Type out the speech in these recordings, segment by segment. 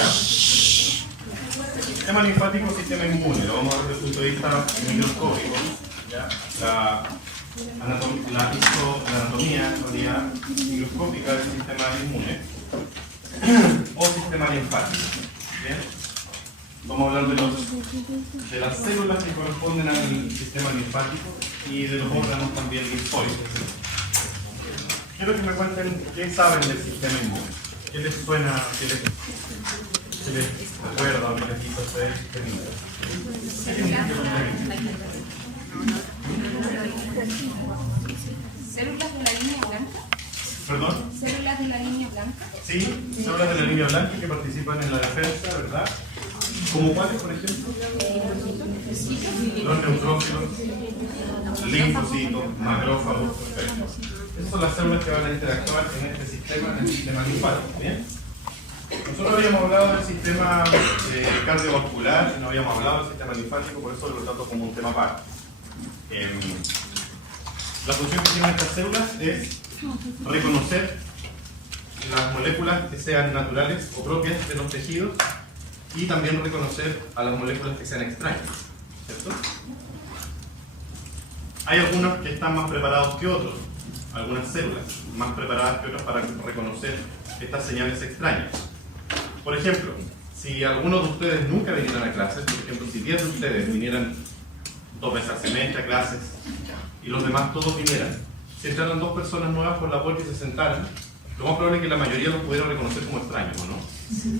¿Ya? Sistema linfático, sistema inmune, lo vamos a ver desde el punto de vista microscópico. ¿Ya? La anatomía en realidad microscópica del sistema inmune o sistema linfático. ¿Bien? Vamos a hablar de las células que corresponden al sistema linfático y de los órganos también linfóides. Quiero que me cuenten qué saben del sistema inmune. ¿Qué les suena? ¿Qué les recuerda o qué les hizo hacer este video? ¿Células de la línea blanca? ¿Perdón? ¿Células de la línea blanca? Sí, células de la línea blanca que participan en la defensa, ¿verdad? ¿Como cuáles, por ejemplo? Los neutrófilos, linfocitos, macrófagos, perfecto. Esas son las células que van a interactuar en este sistema, en el sistema linfático, ¿bien? Nosotros habíamos hablado del sistema cardiovascular y no habíamos hablado del sistema linfático, por eso lo trato como un tema aparte. La función que tienen estas células es reconocer las moléculas que sean naturales o propias de los tejidos y también reconocer a las moléculas que sean extrañas, ¿cierto? Hay algunos que están más preparados que otros, algunas células más preparadas que otras para reconocer estas señales extrañas. Por ejemplo, si algunos de ustedes nunca vinieran a clases, por ejemplo, si 10 de ustedes vinieran 2 veces al semestre a clases y los demás todos vinieran, si entraran 2 personas nuevas por la puerta y se sentaran, lo más probable es que la mayoría los pudiera reconocer como extraños, ¿o no?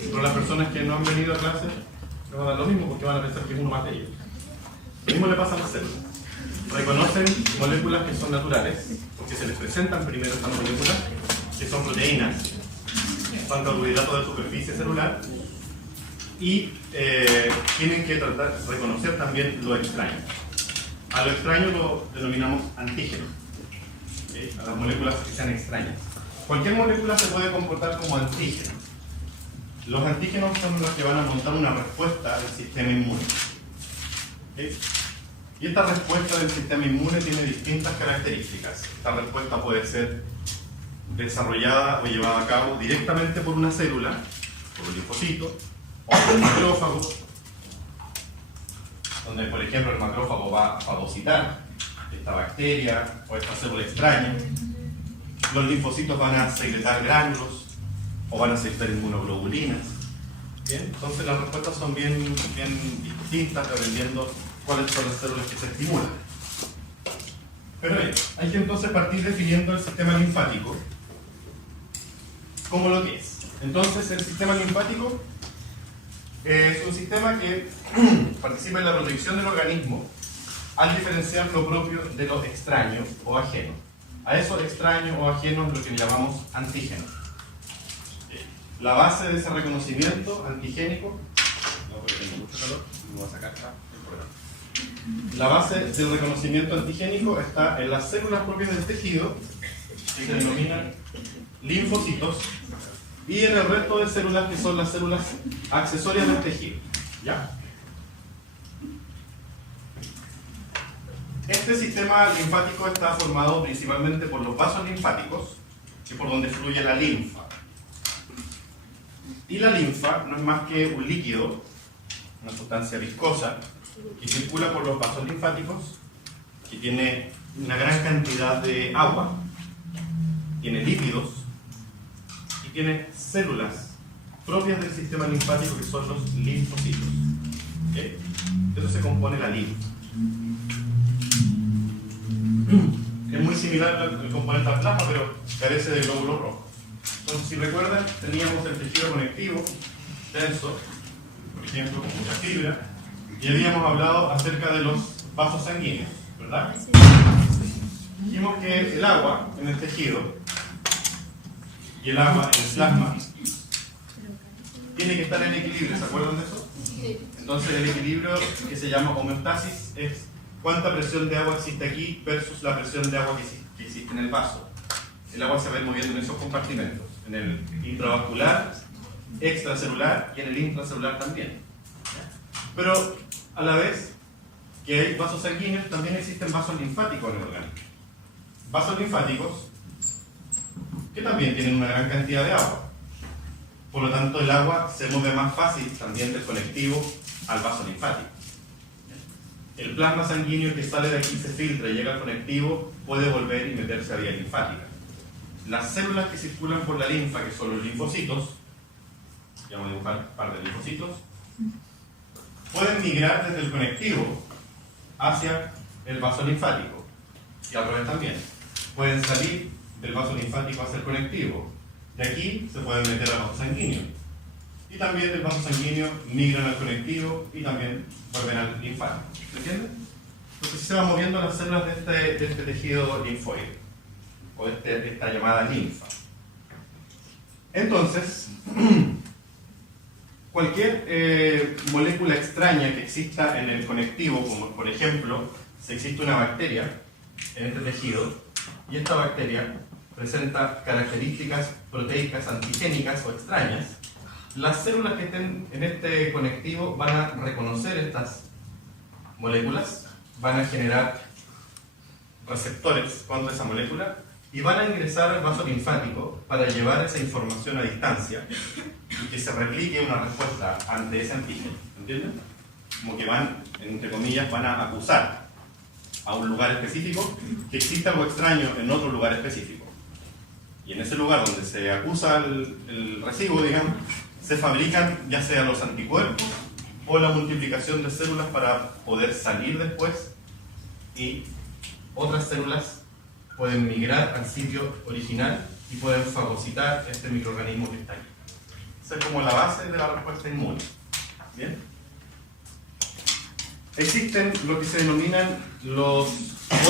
Pero las personas que no han venido a clases les va a dar lo mismo porque van a pensar que es uno más de ellos. Lo mismo le pasa a las células. Reconocen moléculas que son naturales porque se les presentan primero estas moléculas que son proteínas, son carbohidratos de superficie celular y tienen que tratar de reconocer también lo extraño. A lo extraño lo denominamos antígeno, ¿okay? A las moléculas que sean extrañas. Cualquier molécula se puede comportar como antígeno. Los antígenos son los que van a montar una respuesta al sistema inmune. ¿Okay? Y esta respuesta del sistema inmune tiene distintas características. Esta respuesta puede ser desarrollada o llevada a cabo directamente por una célula, por un linfocito, o por un macrófago, donde por ejemplo el macrófago va a fagocitar esta bacteria o esta célula extraña. Los linfocitos van a secretar gránulos o van a secretar inmunoglobulinas. ¿Bien? Entonces las respuestas son bien distintas dependiendo cuáles son las células que se estimulan. Pero bien, hay que entonces partir definiendo el sistema linfático como lo que es. Entonces el sistema linfático es un sistema que participa en la protección del organismo al diferenciar lo propio de lo extraño o ajeno. A eso extraño o ajeno es lo que llamamos antígeno. La base de ese reconocimiento antigénico, la base del reconocimiento antigénico está en las células propias del tejido, que se denominan linfocitos, y en el resto de células que son las células accesorias del tejido. ¿Ya? Este sistema linfático está formado principalmente por los vasos linfáticos, que es por donde fluye la linfa. Y la linfa no es más que un líquido, una sustancia viscosa, que circula por los vasos linfáticos, que tiene una gran cantidad de agua, tiene lípidos y tiene células propias del sistema linfático que son los linfocitos. ¿Okay? De eso se compone la linfa. Es muy similar al componente al plasma, pero carece de glóbulos rojos. Entonces, si recuerdan, teníamos el tejido conectivo denso, por ejemplo, con mucha fibra, y habíamos hablado acerca de los vasos sanguíneos, ¿verdad? Dijimos que el agua en el tejido y el agua en el plasma tiene que estar en equilibrio, ¿se acuerdan de eso? Entonces el equilibrio que se llama homeostasis es cuánta presión de agua existe aquí versus la presión de agua que existe en el vaso. El agua se va a ir moviendo en esos compartimentos, en el intravascular, extracelular y en el intracelular también. Pero a la vez que hay vasos sanguíneos, también existen vasos linfáticos en el organismo. Vasos linfáticos que también tienen una gran cantidad de agua. Por lo tanto, el agua se mueve más fácil también del conectivo al vaso linfático. El plasma sanguíneo que sale de aquí se filtra y llega al conectivo, puede volver y meterse a vía linfática. Las células que circulan por la linfa, que son los linfocitos, ya voy a dibujar un par de linfocitos, pueden migrar desde el conectivo hacia el vaso linfático. Y al revés también. Pueden salir del vaso linfático hacia el conectivo. De aquí se pueden meter al vaso sanguíneo. Y también del vaso sanguíneo migran al conectivo y también vuelven al linfático. ¿Me entienden? Entonces se van moviendo las células de este tejido linfoide, o de esta llamada linfa. Entonces, cualquier molécula extraña que exista en el conectivo, como por ejemplo, si existe una bacteria en este tejido, y esta bacteria presenta características proteicas antigénicas o extrañas, las células que estén en este conectivo van a reconocer estas moléculas, van a generar receptores contra esa molécula y van a ingresar al vaso linfático para llevar esa información a distancia y que se replique una respuesta ante ese antígeno. ¿Entienden? Como que van, entre comillas, van a acusar a un lugar específico que existe algo extraño en otro lugar específico. Y en ese lugar donde se acusa el residuo, digamos, se fabrican ya sea los anticuerpos o la multiplicación de células para poder salir después, y otras células pueden migrar al sitio original y pueden fagocitar este microorganismo que está ahí. Esa es como la base de la respuesta inmune. ¿Bien? Existen lo que se denominan los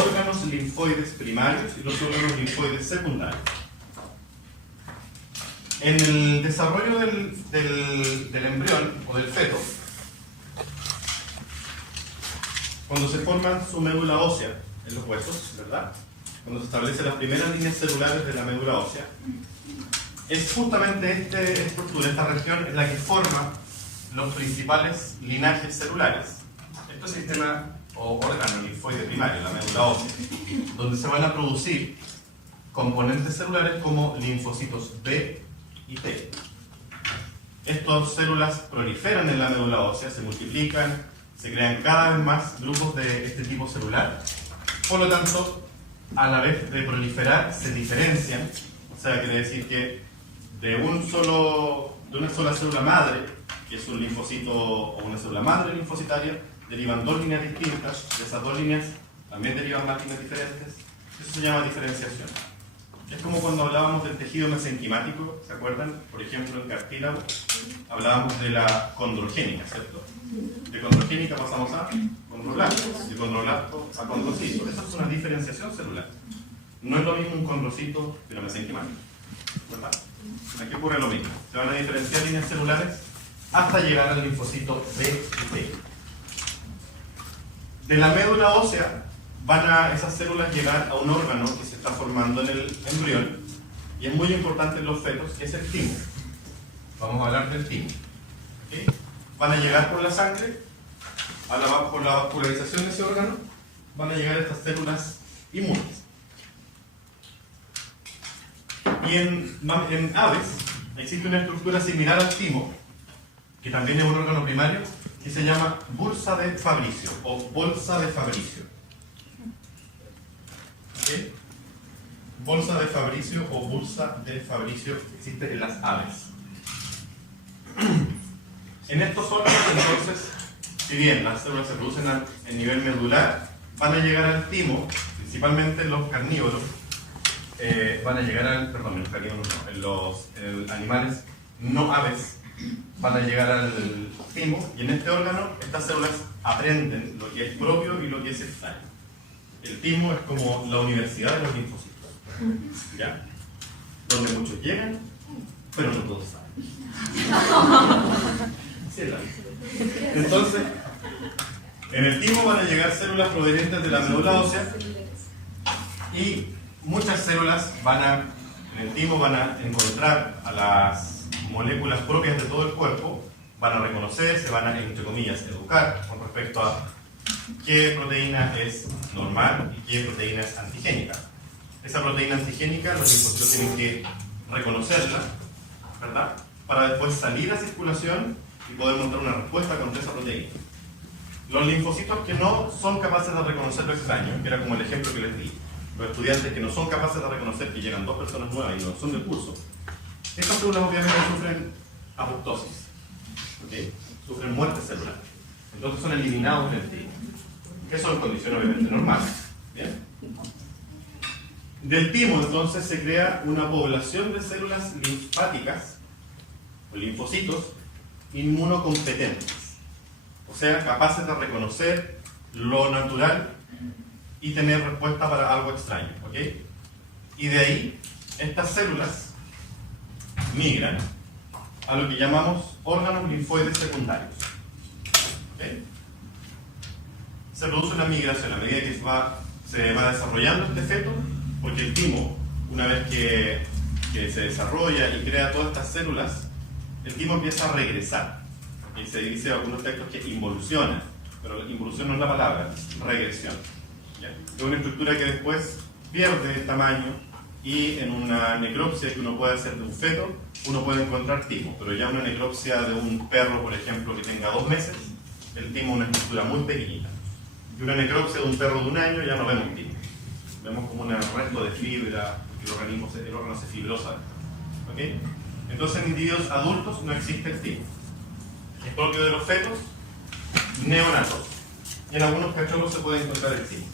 órganos linfoides primarios y los órganos linfoides secundarios. En el desarrollo del embrión o del feto, cuando se forman su médula ósea en los huesos, ¿verdad? Cuando se establecen las primeras líneas celulares de la médula ósea, es justamente esta estructura, esta región, es la que forma los principales linajes celulares. Este sistema o órgano linfoide primario, la médula ósea, donde se van a producir componentes celulares como linfocitos B y T. Estas células proliferan en la médula ósea, se multiplican, se crean cada vez más grupos de este tipo celular. Por lo tanto, a la vez de proliferar, se diferencian. O sea, quiere decir que de una sola célula madre, que es un linfocito o una célula madre linfocitaria, derivan dos líneas distintas. De esas dos líneas también derivan más líneas diferentes. Eso se llama diferenciación. Es como cuando hablábamos del tejido mesenquimático, ¿se acuerdan? Por ejemplo, en cartílago hablábamos de la condrogénica, ¿cierto? De condrogénica pasamos a condroblasto, de condroblasto a condrocito. Esa es una diferenciación celular. No es lo mismo un condrocito que la mesenquimática, ¿verdad? Aquí ocurre lo mismo. Se van a diferenciar líneas celulares hasta llegar al linfocito B y T. De la médula ósea van a esas células llegar a un órgano que se está formando en el embrión y es muy importante en los fetos, que es el timo. Vamos a hablar del timo. ¿Okay? Van a llegar por la sangre, por la vascularización de ese órgano, van a llegar estas células inmunes. Y en aves existe una estructura similar al timo, que también es un órgano primario, que se llama bursa de Fabricio o bolsa de Fabricio. ¿Okay? Bolsa de Fabricio o bursa de Fabricio existe en las aves. En estos órganos, entonces, si bien las células se producen en nivel medular, van a llegar al timo, principalmente en los carnívoros, van a llegar al, perdón, en los carnívoros no, en los animales no aves, van a llegar al timo, y en este órgano estas células aprenden lo que es propio y lo que es extraño. El timo es como la universidad de los linfocitos, ¿ya? Donde muchos llegan, pero no todos saben. Sí, es la vida. Entonces, en el timo van a llegar células provenientes de la médula ósea y muchas células en el timo van a encontrar a las moléculas propias de todo el cuerpo, van a reconocer, se van a, entre comillas, educar con respecto a qué proteína es normal y qué proteína es antigénica. Esa proteína antigénica los linfocitos tienen que reconocerla, ¿verdad? para después salir a circulación y poder montar una respuesta contra esa proteína. Los linfocitos que no son capaces de reconocer lo extraño, que era como el ejemplo que les di, los estudiantes que no son capaces de reconocer que llegan dos personas nuevas y no son del curso, estas células obviamente sufren apoptosis, ¿okay? Sufren muerte celular, entonces son eliminados del timo, que son condiciones obviamente normales. ¿Bien? Del timo entonces se crea una población de células linfáticas o linfocitos inmunocompetentes, o sea, capaces de reconocer lo natural y tener respuesta para algo extraño, ¿ok? Y de ahí, estas células migran a lo que llamamos órganos linfoides secundarios, ¿ok? Se produce una migración a medida que se va desarrollando este feto, porque el timo, una vez que se desarrolla y crea todas estas células, el timo empieza a regresar. Y se dice en algunos textos que involuciona, pero involución no es la palabra, es regresión. ¿Ya? Es una estructura que después pierde el tamaño y en una necropsia que uno puede hacer de un feto, uno puede encontrar timo, pero ya una necropsia de un perro, por ejemplo, que tenga 2 meses, el timo es una estructura muy pequeñita. Y una necropsia de un perro de 1 año ya no vemos timo. Vemos como un resto de fibra, el órgano se fibrosa. ¿Okay? Entonces en individuos adultos no existe el timo. Es propio de los fetos neonatos. Y en algunos cachorros se puede encontrar el timo.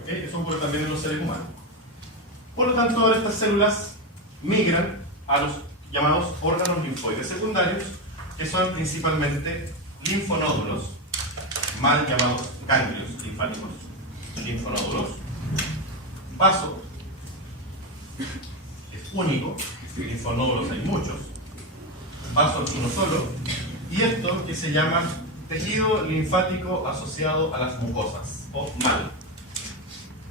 ¿Okay? Eso ocurre también en los seres humanos. Por lo tanto, ahora estas células migran a los llamados órganos linfoides secundarios, que son principalmente linfonódulos, mal llamados ganglios linfáticos, linfonódulos, vaso, es único, linfonódulos hay muchos, vaso es uno solo, y esto que se llama tejido linfático asociado a las mucosas, o mal,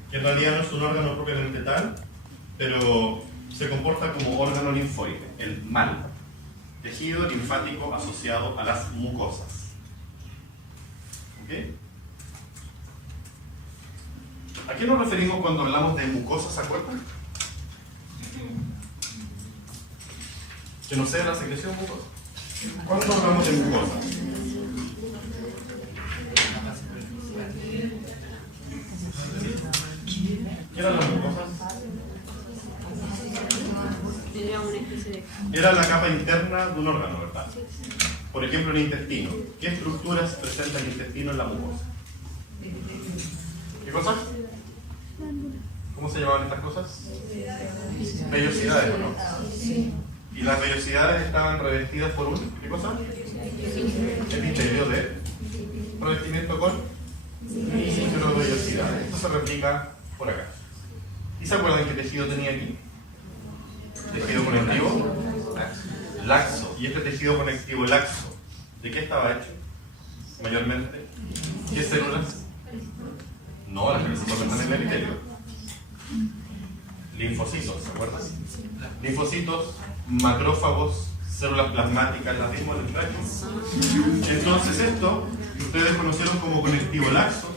que en realidad no es un órgano propiamente tal, pero se comporta como órgano linfoide, el mal, tejido linfático asociado a las mucosas. ¿Okay? ¿A qué nos referimos cuando hablamos de mucosas, se acuerdan? Que no sea la secreción mucosa. ¿Cuándo hablamos de mucosas? ¿Qué eran las mucosas? Era la capa interna de un órgano, ¿verdad? Por ejemplo, el intestino. ¿Qué estructuras presenta el intestino en la mucosa? ¿Qué cosas? ¿Cómo se llamaban estas cosas? Vellosidades, ¿no? Y las vellosidades estaban revestidas por un, ¿qué cosa? Epitelio de revestimiento con microvellosidades. Esto se replica por acá. ¿Y se acuerdan qué tejido tenía aquí? Tejido conectivo laxo. Y este tejido conectivo laxo, ¿de qué estaba hecho? Mayormente. ¿Qué células? No, las que se forman en el epitelio. Linfocitos, ¿se acuerdan? Linfocitos, macrófagos, células plasmáticas, las vimos en el tracking. Entonces esto, que ustedes conocieron como conectivo laxo,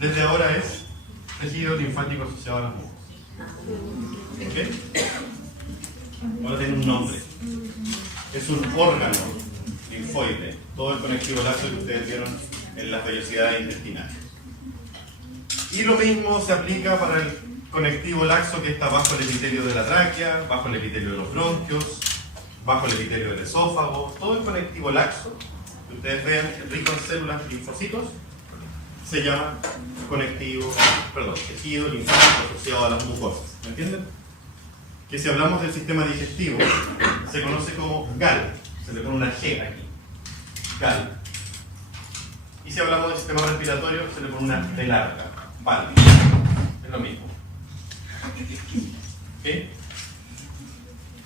desde ahora es tejido linfático asociado a las mucosas. ¿Ok? Ahora tiene un nombre. Es un órgano linfoide, todo el conectivo laxo que ustedes vieron en las vellosidades intestinales. Y lo mismo se aplica para el conectivo laxo que está bajo el epitelio de la tráquea, bajo el epitelio de los bronquios, bajo el epitelio del esófago. Todo el conectivo laxo que ustedes vean rico en células linfocitos se llama tejido linfático asociado a las mucosas. ¿Me entienden? Que si hablamos del sistema digestivo se conoce como GAL, se le pone una G aquí, GAL. Y si hablamos del sistema respiratorio se le pone una D larga, VAL. Es lo mismo. ¿Okay?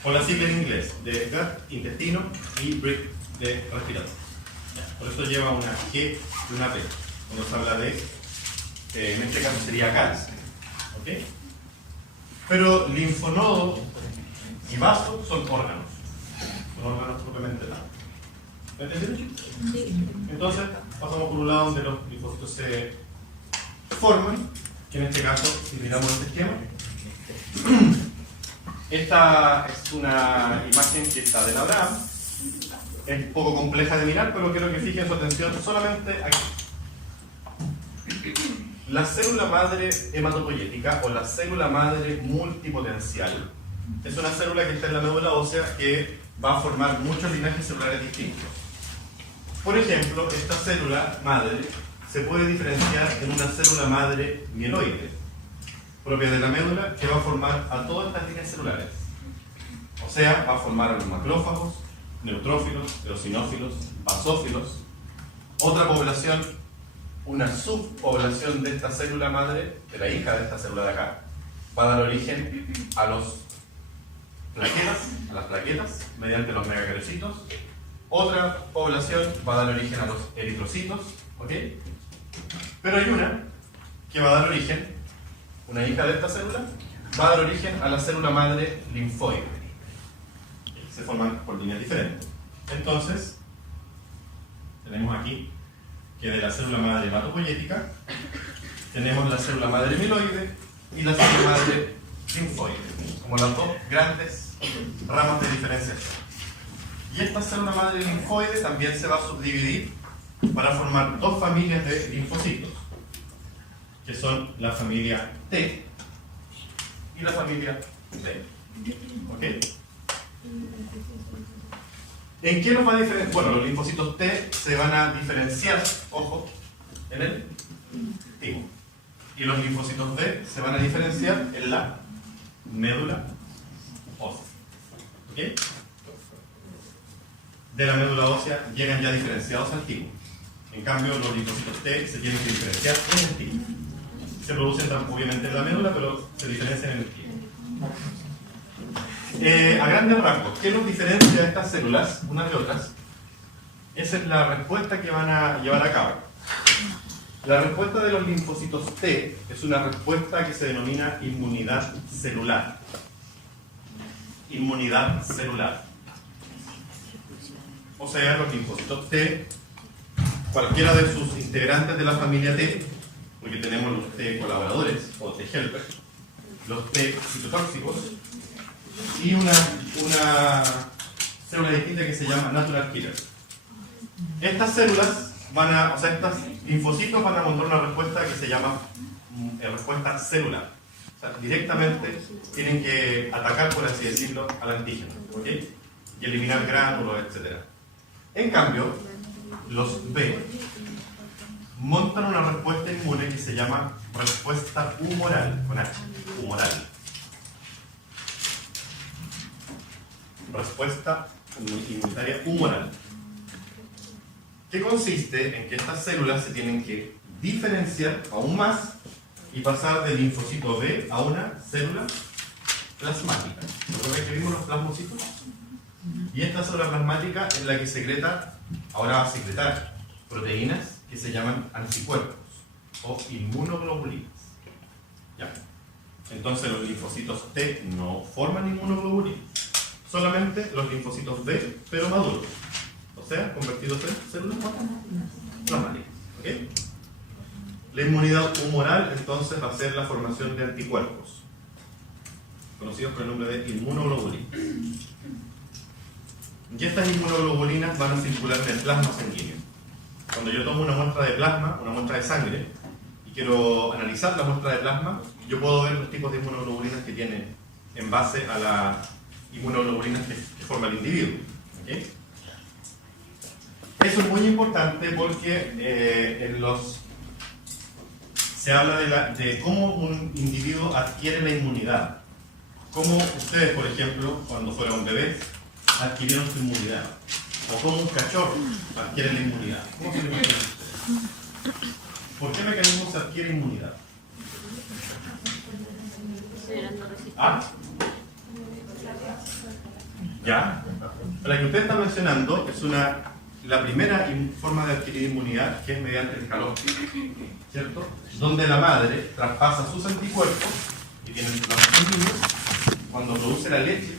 Con la sigla en inglés de gut, intestino, y breath, de respiratorio. Por eso lleva una G y una P cuando se habla de, en este caso sería GAL. ¿Okay? Pero linfonodo y vaso son órganos propiamente tal. ¿Me entienden? Sí. Entonces pasamos por un lado donde los linfocitos se forman, que en este caso, si miramos este esquema, esta es una imagen que está de Abraham, Es un poco compleja de mirar, pero quiero que fijen su atención solamente aquí. La célula madre hematopoyética o la célula madre multipotencial es una célula que está en la médula ósea que va a formar muchos linajes celulares distintos. Por ejemplo, esta célula madre se puede diferenciar en una célula madre mieloide, propia de la médula, que va a formar a todas estas líneas celulares. O sea, va a formar a los macrófagos, neutrófilos, eosinófilos, basófilos. Otra población, una subpoblación de esta célula madre, de la hija de esta célula de acá, va a dar origen a las plaquetas, mediante los megacarecitos. Otra población va a dar origen a los eritrocitos, ¿ok? Pero hay una que va a dar origen, una hija de esta célula, va a dar origen a la célula madre linfoide. Se forman por líneas diferentes. Entonces, tenemos aquí que de la célula madre hematopoyética tenemos la célula madre mieloide y la célula madre linfoide, como las dos grandes ramas de diferenciación. Y esta célula madre linfoide también se va a subdividir para formar dos familias de linfocitos, que son la familia T y la familia B. ¿Ok? ¿En qué nos va a diferenciar? Bueno, los linfocitos T se van a diferenciar, ojo, en el timo. Y los linfocitos B se van a diferenciar en la médula ósea. ¿Ok? De la médula ósea llegan ya diferenciados al timo. En cambio, los linfocitos T se tienen que diferenciar en el timo. Se producen obviamente en la médula, pero se diferencian en el timo. A grandes rasgos, ¿qué nos diferencia de estas células unas de otras? Esa es la respuesta que van a llevar a cabo. La respuesta de los linfocitos T es una respuesta que se denomina inmunidad celular. Inmunidad celular. O sea, los linfocitos T, cualquiera de sus integrantes de la familia T, porque tenemos los T colaboradores o T helper, los T citotóxicos, y una célula distinta que se llama natural killer. Estas células estos linfocitos van a montar una respuesta que se llama respuesta celular. O sea, directamente tienen que atacar, por así decirlo, al antígeno, ¿ok? Y eliminar gránulos, etc. En cambio, los B montan una respuesta inmune que se llama respuesta humoral, con H, humoral. Respuesta inmunitaria humoral, que consiste en que estas células se tienen que diferenciar aún más y pasar del linfocito B a una célula plasmática. ¿Recuerdan que vimos los plasmocitos? Y esta célula plasmática es la que secreta, ahora va a secretar proteínas que se llaman anticuerpos o inmunoglobulinas. ¿Ya? Entonces los linfocitos T no forman inmunoglobulinas. Solamente los linfocitos B, pero maduros. O sea, convertidos en células plasmáticas. ¿Okay? La inmunidad humoral, entonces, va a ser la formación de anticuerpos, conocidos por el nombre de inmunoglobulinas. Y estas inmunoglobulinas van a circular en el plasma sanguíneo. Cuando yo tomo una muestra de plasma, una muestra de sangre, y quiero analizar la muestra de plasma, yo puedo ver los tipos de inmunoglobulinas que tiene en base a las inmunoglobulinas que forma el individuo. ¿Okay? Eso es muy importante porque se habla de cómo un individuo adquiere la inmunidad. Cómo ustedes, por ejemplo, cuando fueron bebés, adquirieron su inmunidad. O cómo un cachorro adquiere la inmunidad. ¿Cómo se lo imaginan ustedes? ¿Por qué mecanismo se adquiere inmunidad? ¿Ah? ¿Ya? La que usted está mencionando es la primera forma de adquirir inmunidad, que es mediante el calostro, ¿cierto? Donde la madre traspasa sus anticuerpos, que tienen los sanguíneos, cuando produce la leche.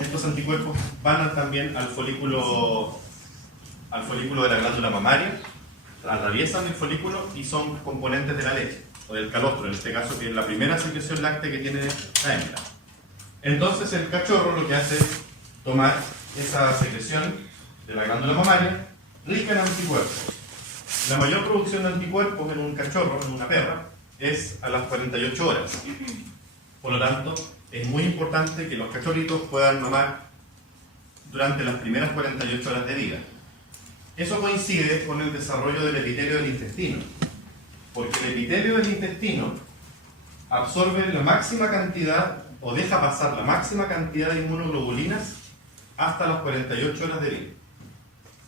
Estos anticuerpos van también al folículo de la glándula mamaria, atraviesan el folículo y son componentes de la leche, o del calostro, en este caso, que es la primera secreción láctea que tiene la hembra. Entonces el cachorro lo que hace es tomar esa secreción de la glándula mamaria rica en anticuerpos. La mayor producción de anticuerpos en un cachorro, en una perra, es a las 48 horas. Por lo tanto, es muy importante que los cachorritos puedan mamar durante las primeras 48 horas de vida. Eso coincide con el desarrollo del epitelio del intestino, porque el epitelio del intestino absorbe la máxima cantidad o deja pasar la máxima cantidad de inmunoglobulinas hasta las 48 horas de vida.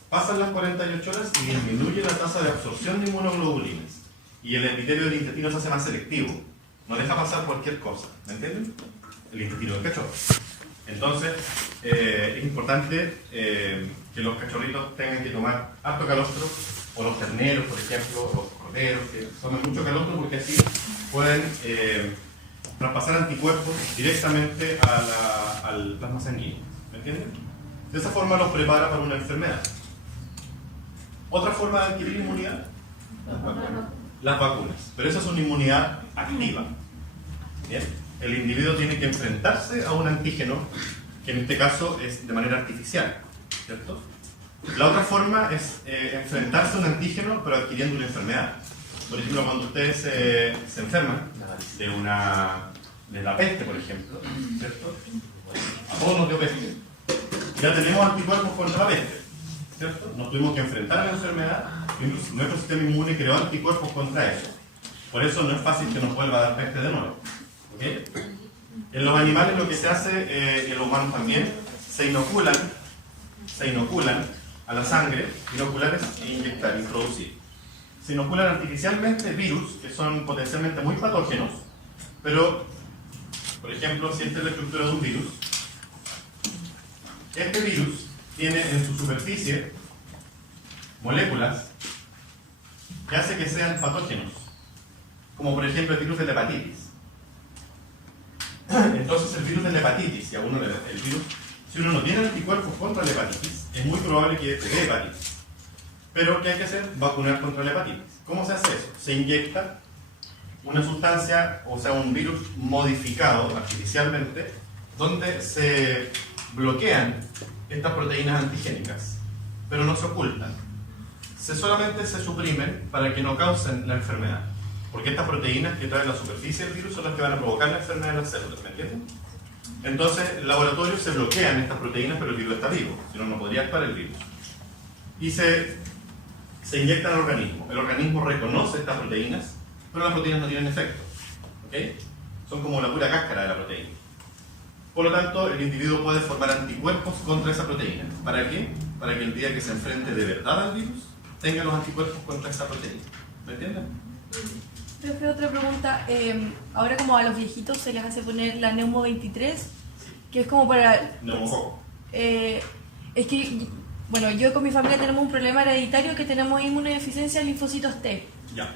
Pasan las 48 horas y disminuye la tasa de absorción de inmunoglobulinas. Y el epitelio del intestino se hace más selectivo. No deja pasar cualquier cosa. ¿Me entienden? El intestino del cachorro. Entonces, es importante que los cachorritos tengan que tomar harto calostro, o los terneros, por ejemplo, o los corderos, que tomen mucho calostro porque así pueden traspasar anticuerpos directamente al plasma sanguíneo. ¿Me entienden? De esa forma los prepara para una enfermedad. Otra forma de adquirir inmunidad, las vacunas. Pero esa es una inmunidad activa. ¿Bien? El individuo tiene que enfrentarse a un antígeno, que en este caso es de manera artificial, ¿cierto? La otra forma es enfrentarse a un antígeno pero adquiriendo una enfermedad. Por ejemplo, cuando ustedes se enferman de la peste, por ejemplo, ¿cierto? A todos nos dio peste. Ya tenemos anticuerpos contra la peste, ¿cierto? Nos tuvimos que enfrentar a la enfermedad y nuestro sistema inmune creó anticuerpos contra eso. Por eso no es fácil que nos vuelva a dar peste de nuevo. ¿Okay? En los animales lo que se hace, y en los humanos también, se inoculan a la sangre, inoculares e inyectar, introducir. Se inoculan artificialmente virus que son potencialmente muy patógenos, pero, por ejemplo, si esta es la estructura de un virus, este virus tiene en su superficie moléculas que hacen que sean patógenos, como por ejemplo el virus de la hepatitis. Entonces el virus de la hepatitis, si uno no tiene anticuerpos contra la hepatitis, es muy probable que te dé hepatitis. Pero ¿qué hay que hacer? Vacunar contra la hepatitis. ¿Cómo se hace eso? Se inyecta una sustancia, o sea un virus modificado artificialmente, donde se bloquean estas proteínas antigénicas, pero no se ocultan. Solamente se suprimen para que no causen la enfermedad. Porque estas proteínas que traen la superficie del virus son las que van a provocar la enfermedad en las células, ¿me entienden? Entonces, en el laboratorio se bloquean estas proteínas, pero el virus está vivo, si no, no podría actuar el virus. Y se inyectan al organismo. El organismo reconoce estas proteínas, pero las proteínas no tienen efecto. ¿Okay? Son como la pura cáscara de la proteína. Por lo tanto, el individuo puede formar anticuerpos contra esa proteína. ¿Para qué? Para que el día que se enfrente de verdad al virus, tenga los anticuerpos contra esa proteína. ¿Me entienden? Profe, otra pregunta. Ahora como a los viejitos se les hace poner la Neumo 23, que es como para... Neumococo. Es que, bueno, yo con mi familia tenemos un problema hereditario que tenemos inmunodeficiencia de linfocitos T. Ya.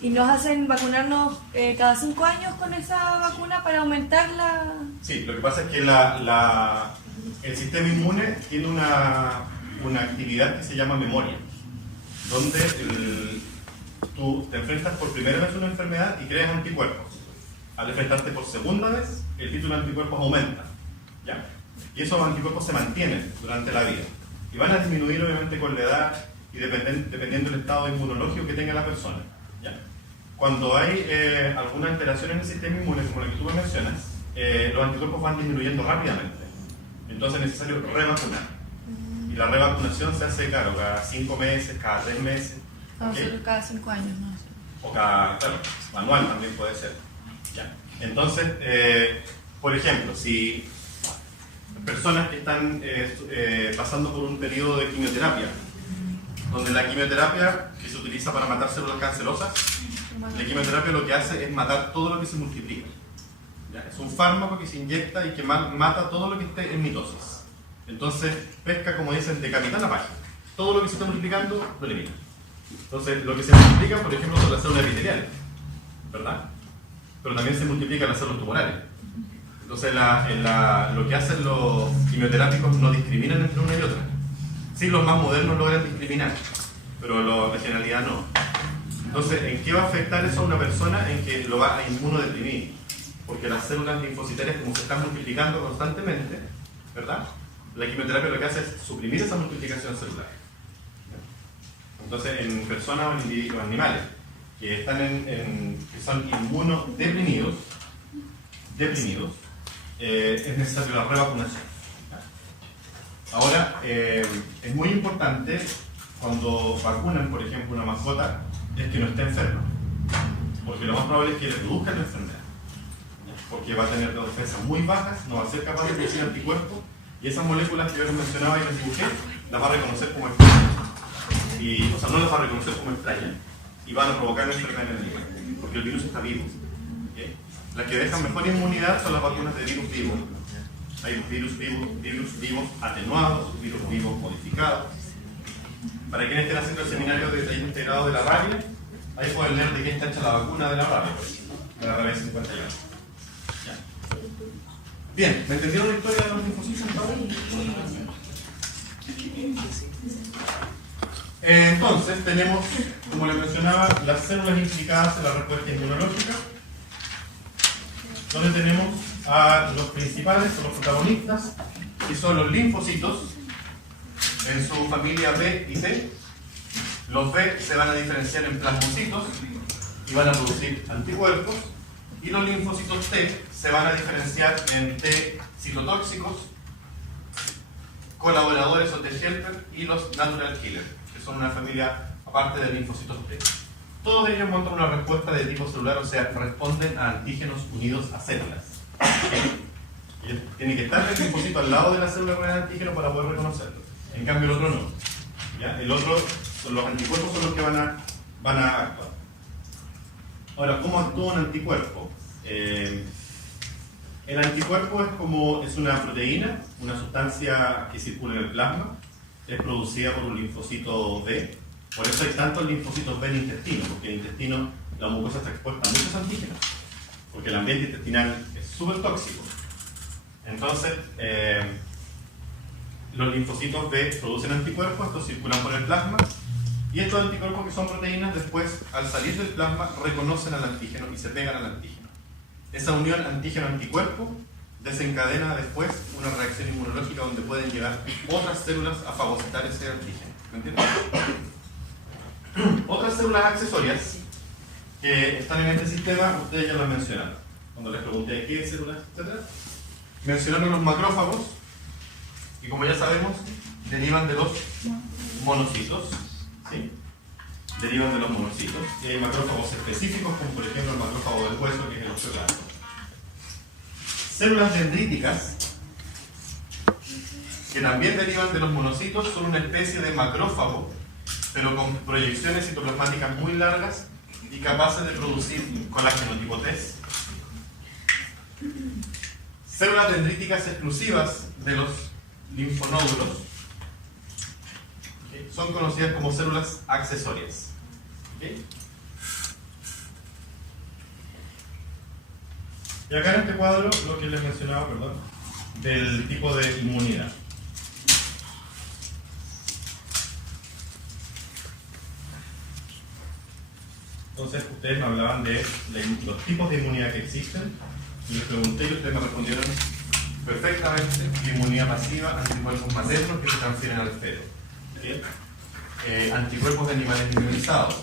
Y nos hacen vacunarnos cada 5 años con esa vacuna para aumentar la... Sí, lo que pasa es que el sistema inmune tiene una actividad que se llama memoria, donde tú te enfrentas por primera vez a una enfermedad y creas anticuerpos. Al enfrentarte por segunda vez, el título de anticuerpos aumenta, ¿ya? Y esos anticuerpos se mantienen durante la vida. Y van a disminuir obviamente con la edad y dependiendo del estado inmunológico que tenga la persona, ¿ya? Cuando hay alguna alteración en el sistema inmune, como la que tú me mencionas, los anticuerpos van disminuyendo rápidamente. Entonces es necesario revacunar. Y la revacunación se hace, claro, cada 5 meses, cada 3 meses. ¿Okay? Cada 5 años, ¿no? O cada, claro, manual también puede ser. Ya. Entonces, por ejemplo, si personas que están pasando por un periodo de quimioterapia, donde la quimioterapia que se utiliza para matar células cancerosas, la quimioterapia lo que hace es matar todo lo que se multiplica. ¿Ya? Es un fármaco que se inyecta y que mata todo lo que esté en mitosis. Entonces, pesca, como dicen, decapita la página. Todo lo que se está multiplicando, lo elimina. Entonces, lo que se multiplica, por ejemplo, son las células epiteliales, ¿verdad? Pero también se multiplican las células tumorales. Entonces, lo que hacen los quimioterápicos no discriminan entre una y otra. Sí, los más modernos logran discriminar, pero la generalidad no. Entonces, ¿en qué va a afectar eso a una persona? En que lo va a inmunodeprimir. Porque las células linfocitarias, como se están multiplicando constantemente, ¿verdad? La quimioterapia lo que hace es suprimir esa multiplicación celular. Entonces, en personas o en individuos, animales que están que son inmunodeprimidos, es necesario la revacunación. Ahora, es muy importante cuando vacunan, por ejemplo, una mascota, es que no esté enferma, porque lo más probable es que le produzca la enfermedad, porque va a tener defensas muy bajas, no va a ser capaz de producir anticuerpos, y esas moléculas que yo les mencionaba y les dibujé, las va a reconocer como extrañas. O sea, no las va a reconocer como extrañas, y van a provocar la enfermedad en el animal, porque el virus está vivo. ¿Okay? Las que dejan mejor inmunidad son las vacunas de virus vivos. Hay virus vivos atenuados, virus vivos modificados. Para quienes estén haciendo el seminario de detalles integrados de la rabia, ahí pueden leer de qué está hecha la vacuna de la rabia, de la rabia 51. ¿Ya? Bien, ¿me entendieron la historia de los linfocitos? Entonces tenemos, como les mencionaba, las células implicadas en la respuesta inmunológica, donde tenemos a los principales o los protagonistas, que son los linfocitos en su familia B y T. Los B se van a diferenciar en plasmocitos y van a producir anticuerpos, y los linfocitos T se van a diferenciar en T citotóxicos, colaboradores o T-helper, y los natural killer, que son una familia aparte de linfocitos T. Todos ellos montan una respuesta de tipo celular, o sea, responden a antígenos unidos a células. Ellos tienen que estar el linfocito al lado de la célula con el antígeno para poder reconocerlo. En cambio el otro no. ¿Ya? El otro, los anticuerpos son los que van a actuar. Ahora, ¿cómo actúa un anticuerpo? El anticuerpo es una proteína, una sustancia que circula en el plasma, es producida por un linfocito B. Por eso hay tantos linfocitos B en el intestino, porque en el intestino la mucosa está expuesta a muchos antígenos, porque el ambiente intestinal es súper tóxico. Entonces, los linfocitos B producen anticuerpos, estos circulan por el plasma, y estos anticuerpos, que son proteínas, después, al salir del plasma, reconocen al antígeno y se pegan al antígeno. Esa unión antígeno-anticuerpo desencadena después una reacción inmunológica donde pueden llegar otras células a fagocitar ese antígeno. ¿Me entienden? Otras células accesorias que están en este sistema, ustedes ya las mencionaron. Cuando les pregunté qué células, etc., mencionaron los macrófagos, y como ya sabemos, derivan de los monocitos. ¿Sí? Derivan de los monocitos. Y hay macrófagos específicos, como por ejemplo el macrófago del hueso, que es el osteoclasto. Células dendríticas, que también derivan de los monocitos, son una especie de macrófago, pero con proyecciones citoplasmáticas muy largas y capaces de producir colágeno tipo T. Células dendríticas exclusivas de los linfonódulos, ¿okay? Son conocidas como células accesorias. ¿Okay? Y acá en este cuadro, lo que les mencionaba, del tipo de inmunidad. Entonces, ustedes me hablaban de los tipos de inmunidad que existen, y les pregunté y ustedes me respondieron perfectamente: inmunidad pasiva, anticuerpos maternos que se transfieren al feto, ¿sí? Anticuerpos de animales inmunizados,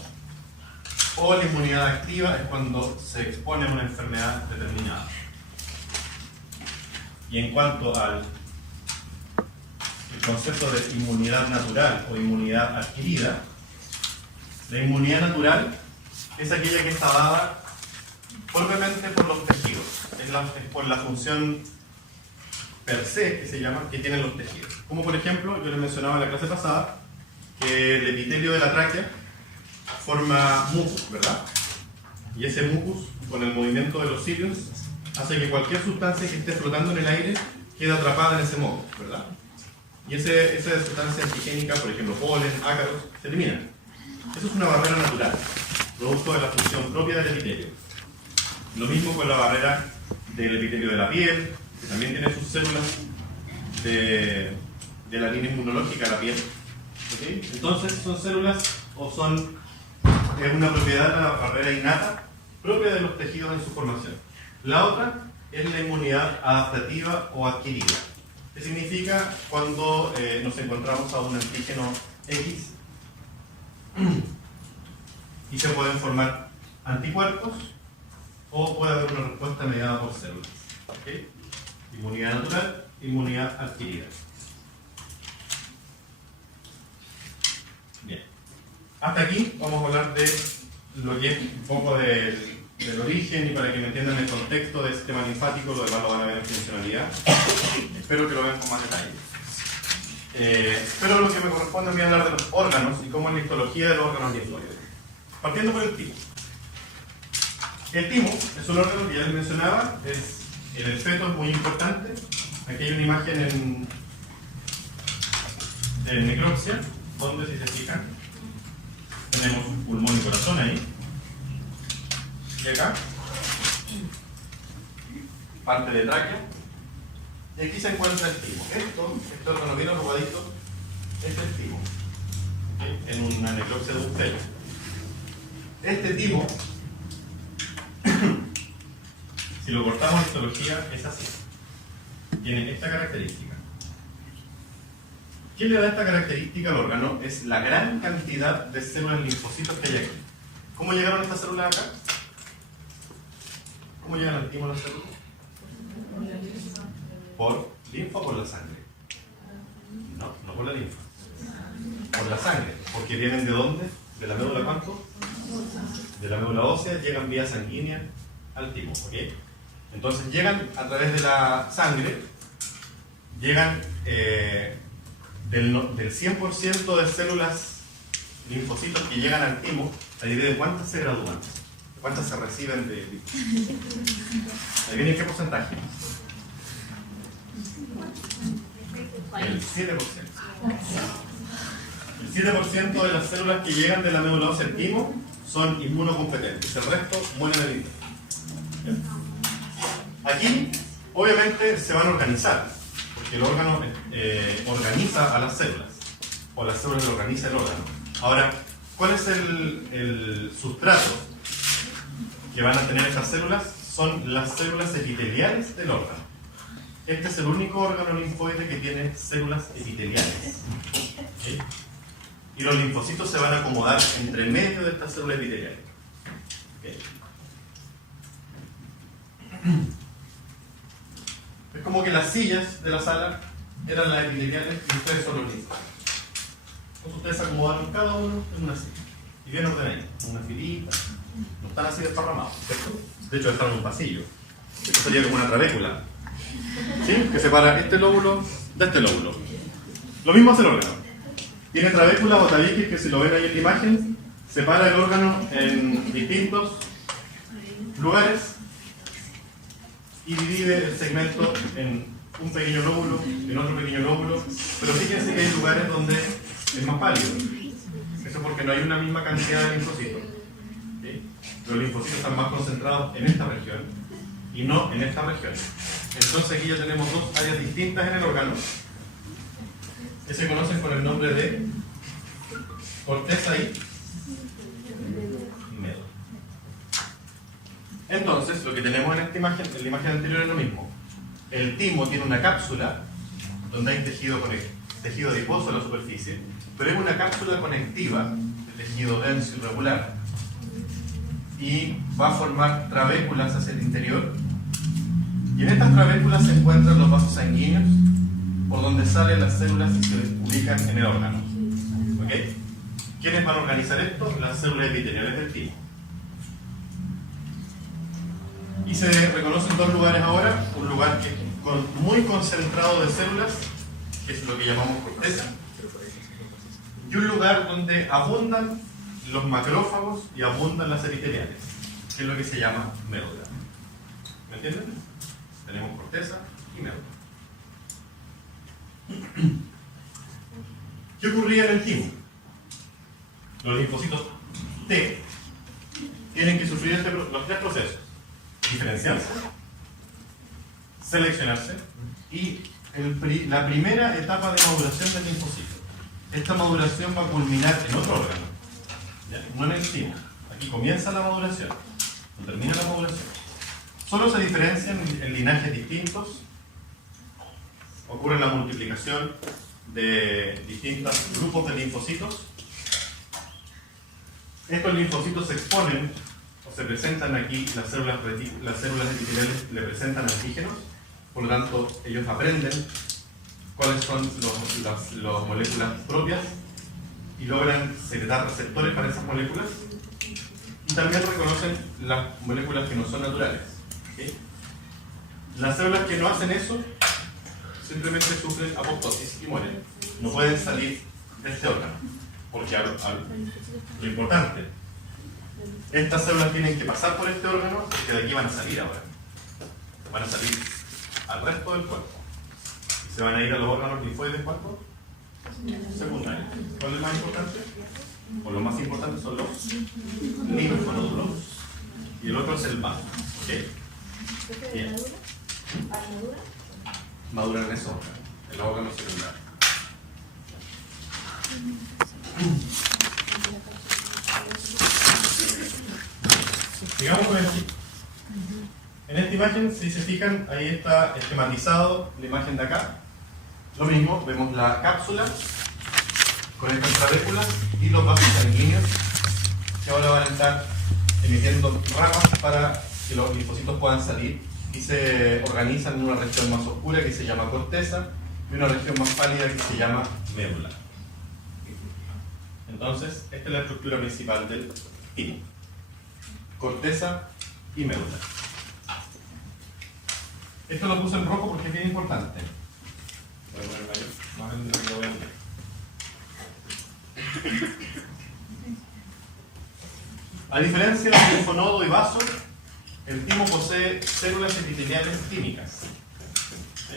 o la inmunidad activa es cuando se expone a una enfermedad determinada. Y en cuanto al concepto de inmunidad natural o inmunidad adquirida, la inmunidad natural es aquella que está dada propiamente por los tejidos, es por la función per se, que se llama, que tienen los tejidos. Como por ejemplo, yo les mencionaba en la clase pasada, que el epitelio de la tráquea forma mucus, ¿verdad? Y ese mucus, con el movimiento de los cilios, hace que cualquier sustancia que esté flotando en el aire quede atrapada en ese moco, ¿verdad? Y esa sustancia antigénica, por ejemplo, polen, ácaros, se eliminan. Eso es una barrera natural, producto de la función propia del epitelio. Lo mismo con la barrera del epitelio de la piel, que también tiene sus células de la línea inmunológica de la piel. ¿Okay? Entonces, son células o son una propiedad de la barrera innata propia de los tejidos en su formación. La otra es la inmunidad adaptativa o adquirida. que significa cuando nos encontramos a un antígeno X y se pueden formar anticuerpos o puede haber una respuesta mediada por células. ¿Okay? Inmunidad natural, inmunidad adquirida. Bien. Hasta aquí vamos a hablar de lo que es un poco del origen y para que me entiendan el contexto del sistema linfático, lo demás lo van a ver en funcionalidad. Espero que lo vean con más detalle. Pero lo que me corresponde a mí hablar de los órganos y cómo es la histología de los órganos linfóides. Partiendo por el timo. El timo es un órgano que ya les mencionaba, el feto es muy importante. Aquí hay una imagen en necropsia, donde si se fijan, tenemos pulmón y corazón ahí. Y acá, parte de tráquea. Y aquí se encuentra el timo. Este órgano bien arrugadito, es el timo. ¿Okay? En una necropsia de un feto. Este timo, si lo cortamos en histología, es así. Tiene esta característica. ¿Qué le da esta característica al órgano? Es la gran cantidad de células linfocitos que hay aquí. ¿Cómo llegaron estas células acá? ¿Cómo llegan al timo las células? ¿Por linfa o por la sangre? No, no por la linfa. Por la sangre. Porque vienen de dónde? ¿De la médula cuánto? De la médula ósea, llegan vía sanguínea al timo. ¿Okay? Entonces llegan a través de la sangre, llegan del 100% de células linfocitos que llegan al timo, la idea de cuántas se gradúan, cuántas se reciben de... ¿Ahí viene qué porcentaje? El 7%. El 7% de las células que llegan de la médula ósea al timo son inmunocompetentes, el resto mueren en el intestino. Aquí, obviamente, se van a organizar, porque el órgano organiza a las células, o las células lo organiza el órgano. Ahora, ¿cuál es el sustrato que van a tener estas células? Son las células epiteliales del órgano. Este es el único órgano linfoide que tiene células epiteliales. ¿Okay? Y los linfocitos se van a acomodar entre medio de estas células epiteliales. ¿Okay? Es como que las sillas de la sala eran las epiteliales y ustedes son los linfocitos. Entonces ustedes se acomodaron cada uno en una silla. Y bien ordenaditos, en una filita. No están así desparramados, ¿cierto? De hecho están en un pasillo. Esto sería como una trabécula, ¿sí? Que separa este lóbulo de este lóbulo. Lo mismo hace el órgano. Tiene trabéculas o tabiques que, si lo ven ahí en la imagen, separa el órgano en distintos lugares y divide el segmento en un pequeño lóbulo, en otro pequeño lóbulo, pero fíjense que hay lugares donde es más pálido. Eso es porque no hay una misma cantidad de linfocitos. ¿Sí? Los linfocitos están más concentrados en esta región y no en esta región. Entonces aquí ya tenemos dos áreas distintas en el órgano que se conocen con el nombre de corteza y médula. Entonces, lo que tenemos en esta imagen, en la imagen anterior, es lo mismo. El timo tiene una cápsula donde hay tejido adiposo en la superficie, pero es una cápsula conectiva de tejido denso y regular. Y va a formar trabéculas hacia el interior. Y en estas trabéculas se encuentran los vasos sanguíneos por donde salen las células y se ubican en el órgano. ¿Okay? ¿Quiénes van a organizar esto? Las células epiteliales del timo. Y se reconocen dos lugares ahora, un lugar que muy concentrado de células, que es lo que llamamos corteza, y un lugar donde abundan los macrófagos y abundan las epiteliales, que es lo que se llama médula. ¿Me entienden? Tenemos corteza y médula. ¿Qué ocurría en el timo? Los linfocitos T tienen que sufrir los tres procesos: diferenciarse, seleccionarse y la primera etapa de maduración del linfocito. Esta maduración va a culminar en otro órgano, ¿ya? No en el timo. Aquí comienza la maduración, no termina la maduración. Solo se diferencian en linajes distintos, ocurre la multiplicación de distintos grupos de linfocitos. Estos linfocitos se exponen o se presentan aquí, las células epiteliales le presentan antígenos, por lo tanto ellos aprenden cuáles son las moléculas propias y logran secretar receptores para esas moléculas, y también reconocen las moléculas que no son naturales. ¿Okay? Las células que no hacen eso simplemente sufren apoptosis y mueren. No pueden salir de este órgano, porque lo importante, estas células tienen que pasar por este órgano, porque de aquí van a salir ahora. Van a salir al resto del cuerpo. Y se van a ir a los órganos linfoides, ¿cuántos? Secundarios. ¿Cuál es el más importante? O lo más importante son los linfonodos. Y el otro es el vaso. ¿Ok? Bien. Maduran en esos órganos, en los órganos secundarios. Sigamos con esto. En esta imagen, si se fijan, ahí está esquematizado la imagen de acá. Lo mismo, vemos la cápsula con estas trabéculas y los vasos sanguíneos que ahora van a estar emitiendo ramas para que los linfocitos puedan salir y se organizan en una región más oscura que se llama corteza y una región más pálida que se llama médula. Entonces, esta es la estructura principal del timo: corteza y médula. Esto lo puse en rojo porque es bien importante. Voy a poner más en lo que lo vean bien. A diferencia del linfonodo y vaso, el timo posee células epiteliales tímicas. ¿Sí?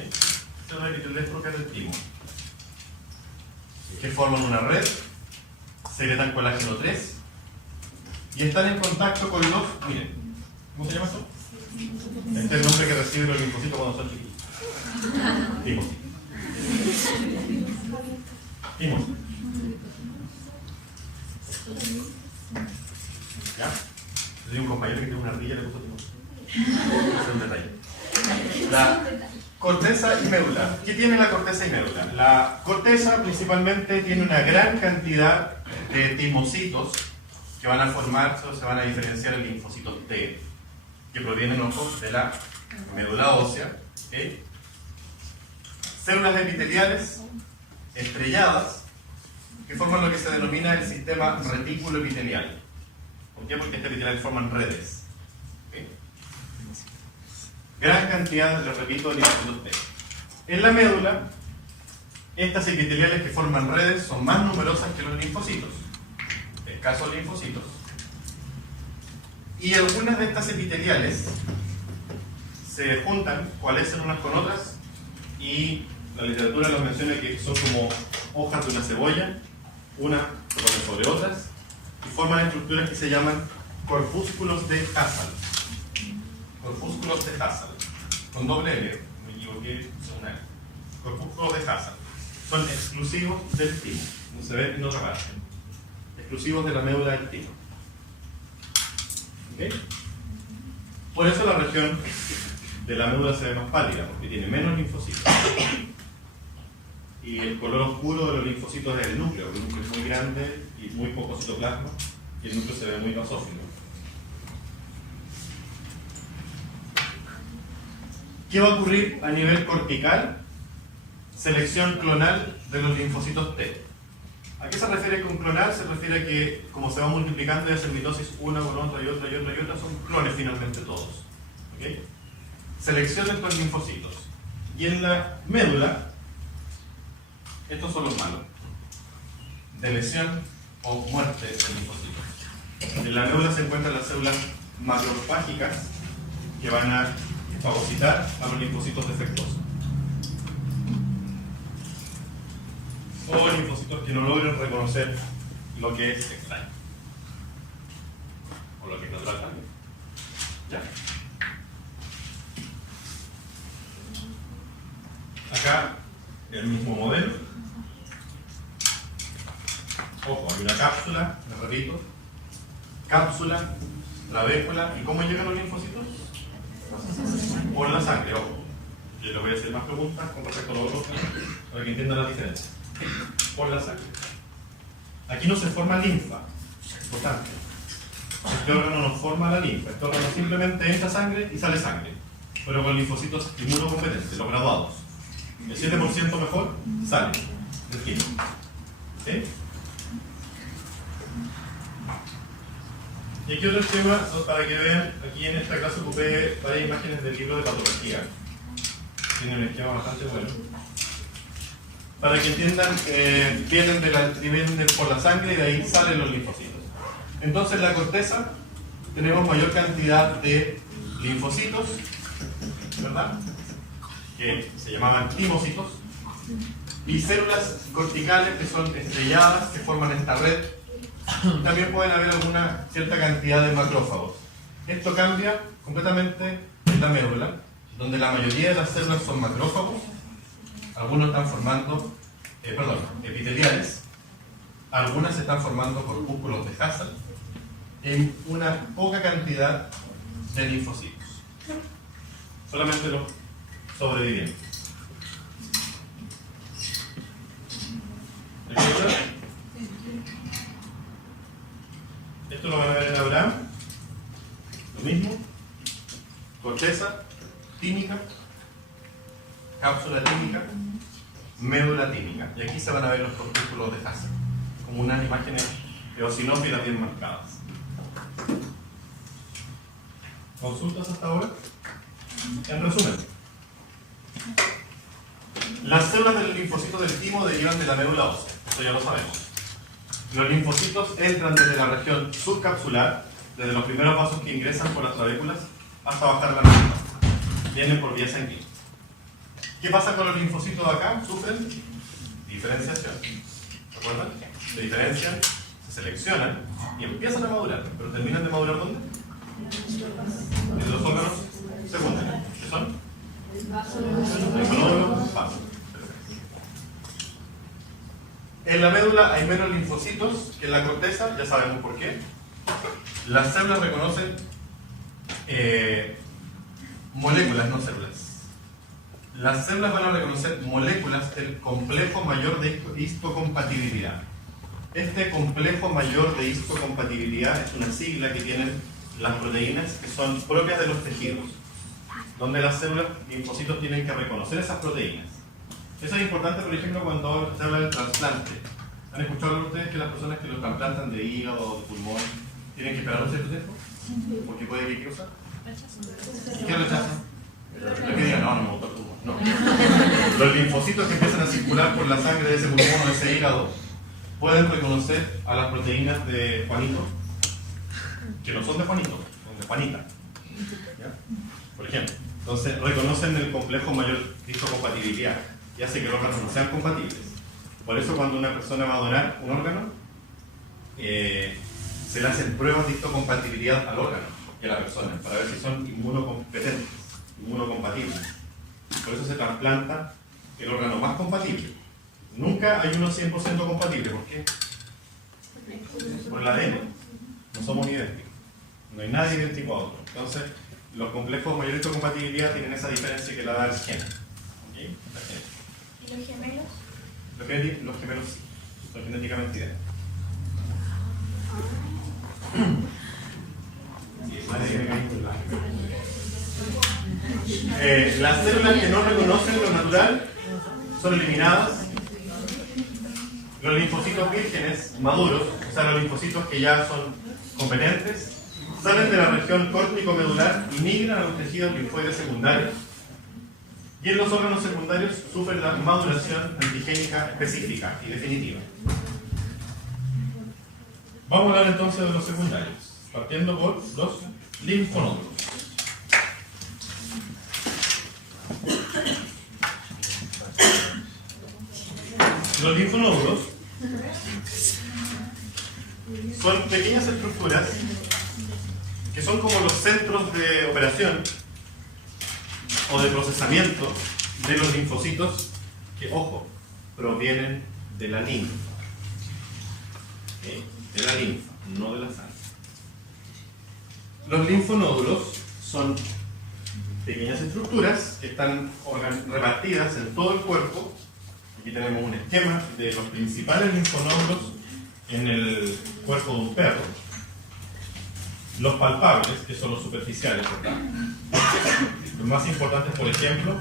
Células epiteliales propias del timo, que forman una red, secretan colágeno 3 y están en contacto con los... Miren, ¿cómo se llama esto? Este es el nombre que reciben los linfocitos cuando son chiquitos. Timos. Timos. ¿Ya? Tenía un compañero que tiene una ardilla y le puso timos. Es un detalle. La corteza y médula. ¿Qué tiene la corteza y médula? La corteza principalmente tiene una gran cantidad de timocitos que van a formarse o se van a diferenciar en linfocitos T, que provienen, ojo, de la médula ósea. ¿Okay? Células epiteliales estrelladas que forman lo que se denomina el sistema retículo epitelial. ¿Por qué? Porque estas epiteliales forman redes. ¿Okay? Gran cantidad, les repito, de linfocitos T. En la médula, estas epiteliales que forman redes son más numerosas que los linfocitos, escasos linfocitos. Y algunas de estas epiteliales se juntan, coalescen unas con otras, y la literatura nos menciona que son como hojas de una cebolla, una sobre otras, y forman estructuras que se llaman corpúsculos de Hassall. Corpúsculos de Hassall, con doble L, me equivoqué, son una L. Corpúsculos de Hassall. Son exclusivos del timo, no se ven en otra parte. Exclusivos de la médula del timo. ¿Okay? Por eso la región de la médula se ve más pálida, porque tiene menos linfocitos. Y el color oscuro de los linfocitos es el núcleo. El núcleo es muy grande y muy poco citoplasma, y el núcleo se ve muy basófilo. ¿Qué va a ocurrir a nivel cortical? Selección clonal de los linfocitos T. ¿A qué se refiere con clonal? Se refiere a que, como se va multiplicando y hace mitosis una con otra y otra y otra y otra, son clones finalmente todos. ¿Okay? Selección de estos linfocitos. Y en la médula, estos son los malos: de lesión o muerte del linfocito. En la médula se encuentran las células macrofágicas que van a fagocitar a los linfocitos defectuosos. O linfocitos que no logran reconocer lo que es extraño. O lo que es natural también. ¿Ya? Acá, el mismo modelo. Ojo, hay una cápsula, me repito. Cápsula, trabécula. ¿Y cómo llegan los linfocitos? Por la sangre, ojo. Yo les voy a hacer más preguntas con respecto a los otros para que entiendan la diferencia. Por la sangre. Aquí no se forma linfa, importante. Este órgano no forma la linfa, este órgano simplemente entra sangre y sale sangre, pero con linfocitos inmunocompetentes, los graduados. El 7% mejor sale del químico. ¿Sí? Y aquí otro esquema para que vean, aquí en esta clase ocupé varias imágenes del libro de patología. Tiene un esquema bastante bueno. Para que entiendan, vienen por la sangre y de ahí salen los linfocitos. Entonces en la corteza tenemos mayor cantidad de linfocitos, ¿verdad? Que se llamaban timocitos, y células corticales que son estrelladas, que forman esta red. También pueden haber alguna cierta cantidad de macrófagos. Esto cambia completamente en la médula, donde la mayoría de las células son macrófagos. Algunos están formando, epiteliales. Algunas se están formando corpúsculos de Hassel en una poca cantidad de linfocitos. Solamente los sobrevivientes. Esto lo van a ver en Abraham. Lo mismo. Corteza, tímica, cápsula tímica, médula tímica. Y aquí se van a ver los corpúsculos de Hassel, como unas imágenes eosinófilas bien marcadas. ¿Consultas hasta ahora? En resumen, las células del linfocito del timo derivan de la médula ósea, eso ya lo sabemos. Los linfocitos entran desde la región subcapsular, desde los primeros vasos que ingresan por las trabéculas hasta bajar la médula. Vienen por vía sanguínea. ¿Qué pasa con los linfocitos de acá? Sufren diferenciación. ¿Se acuerdan? Se diferencian, se seleccionan y empiezan a madurar. ¿Pero terminan de madurar dónde? En los órganos secundarios. ¿Qué son? El nódulo, vaso. En la médula hay menos linfocitos que en la corteza, ya sabemos por qué. Las células reconocen moléculas, no células. Las células van a reconocer moléculas del complejo mayor de histocompatibilidad. Este complejo mayor de histocompatibilidad es una sigla que tienen las proteínas que son propias de los tejidos, donde las células linfocitos tienen que reconocer esas proteínas. Eso es importante, por ejemplo, cuando se habla del trasplante. ¿Han escuchado ustedes que las personas que los trasplantan de hígado o de pulmón tienen que esperar un cierto tiempo? Porque puede que causa. ¿Y qué rechazan? Lo que digan, no me gusta el pulmón. No. Los linfocitos que empiezan a circular por la sangre de ese pulmón o de ese hígado pueden reconocer a las proteínas de Juanito, que no son de Juanito, son de Juanita. ¿Ya? Por ejemplo, entonces reconocen el complejo mayor de histocompatibilidad y hace que los órganos no sean compatibles. Por eso cuando una persona va a donar un órgano, se le hacen pruebas de histocompatibilidad al órgano y a la persona para ver si son inmunocompetentes, inmunocompatibles. Por eso se trasplanta el órgano más compatible. Nunca hay uno 100% compatible. ¿Por qué? Por el ADN. No somos idénticos. No hay nadie idéntico a otro. Entonces, los complejos mayor histocompatibilidad tienen esa diferencia que la da el gen. ¿Okay? ¿Y los gemelos? Los gemelos sí, son genéticamente idénticos. Las células que no reconocen lo natural son eliminadas. Los linfocitos vírgenes maduros, o sea, los linfocitos que ya son competentes, salen de la región córtico-medular y migran a los tejidos linfoides secundarios. Y en los órganos secundarios sufren la maduración antigénica específica y definitiva. Vamos a hablar entonces de los secundarios, partiendo por los linfonódulos. Los linfonódulos son pequeñas estructuras que son como los centros de operación o de procesamiento de los linfocitos que, ojo, provienen de la linfa. ¿Okay? De la linfa, no de la sangre. Los linfonódulos son pequeñas estructuras que están repartidas en todo el cuerpo. Aquí tenemos un esquema de los principales linfonódulos en el cuerpo de un perro. Los palpables, que son los superficiales, ¿verdad? Los más importantes, por ejemplo,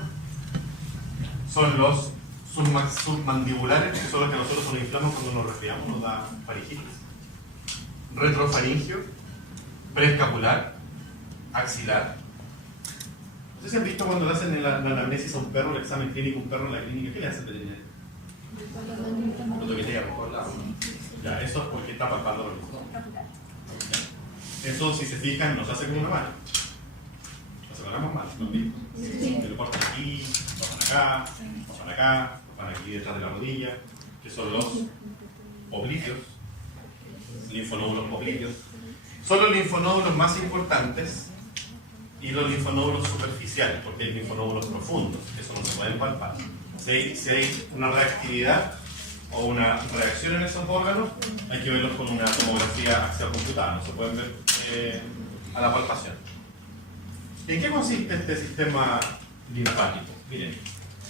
son los submandibulares, que son los que nosotros nos inflamos cuando nos resfriamos, nos da faringitis. Retrofaringio, preescapular, axilar. No sé si han visto cuando le hacen la anamnesis a un perro, el examen clínico a un perro en la clínica, ¿qué le hacen veterinario? Lo toquetea por todos lados. Ya, eso es porque está palpando los linfonodos. Eso, si se fijan, nos hace como una mano. Nos separamos mal, ¿no? Sí. Lo cortan aquí, lo van acá, lo van aquí detrás de la rodilla, que son los oblicuos, linfonódulos oblicuos. Son los linfonódulos más importantes y los linfonódulos superficiales, porque hay linfonódulos profundos, que eso no se pueden palpar. Si hay una reactividad o una reacción en esos órganos, hay que verlos con una tomografía axial computada, no se pueden ver a la palpación. ¿En qué consiste este sistema linfático? Miren,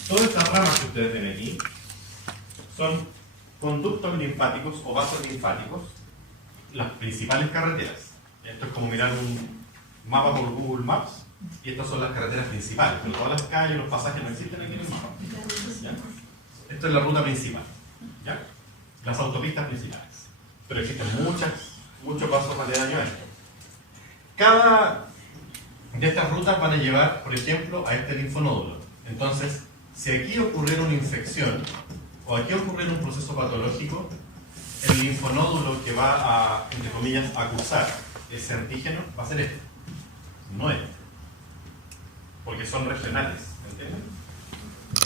todas estas ramas que ustedes ven aquí son conductos linfáticos o vasos linfáticos, las principales carreteras. Esto es como mirar un mapa por Google Maps y estas son las carreteras principales, pero todas las calles y los pasajes no existen aquí en el mapa. ¿Ya? Esto es la ruta principal, ¿ya? Las autopistas principales, pero existen muchos pasos aledaños a esto. Cada de estas rutas van a llevar, por ejemplo, a este linfonódulo. Entonces, si aquí ocurriera una infección o aquí ocurriera un proceso patológico, el linfonódulo que va a, entre comillas, acusar ese antígeno va a ser este, no este, porque son regionales, ¿entienden?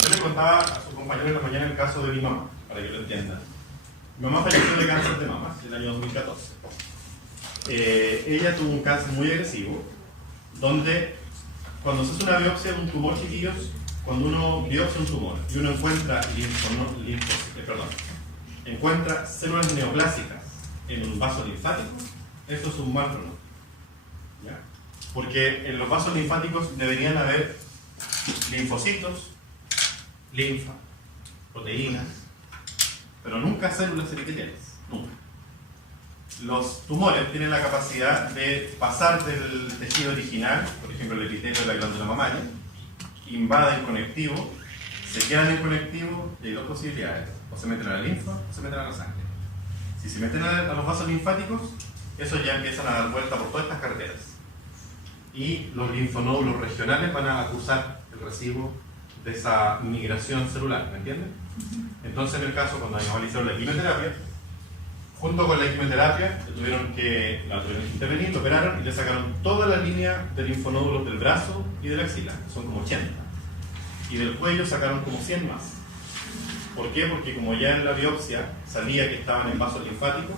Yo le contaba a su compañero en la mañana el caso de mi mamá, para que lo entiendan. Mi mamá falleció de cáncer de mama en el año 2014. Ella tuvo un cáncer muy agresivo, donde cuando se hace una biopsia de un tumor, chiquillos, cuando uno biopsia un tumor y uno encuentra encuentra células neoplásicas en un vaso linfático, esto es un mal pronóstico. ¿Ya? Porque en los vasos linfáticos deberían haber linfocitos, linfa, proteínas, pero nunca células epiteliales, nunca. Los tumores tienen la capacidad de pasar del tejido original, por ejemplo el epitelio de la glándula mamaria, invaden conectivo, se quedan en conectivo y hay dos posibilidades: o se meten a la linfa o se meten a la sangre. Si se meten a los vasos linfáticos, esos ya empiezan a dar vuelta por todas estas carreteras y los linfonódulos regionales van a acusar el residuo de esa migración celular, ¿me entienden? Entonces, en el caso cuando a mi mamá le hicieron la quimioterapia, junto con la quimioterapia la tuvieron que intervenir, lo operaron y le sacaron toda la línea de linfonódulos del brazo y de la axila, que son como 80, y del cuello sacaron como 100 más. ¿Por qué? Porque como ya en la biopsia salía que estaban en vasos linfáticos,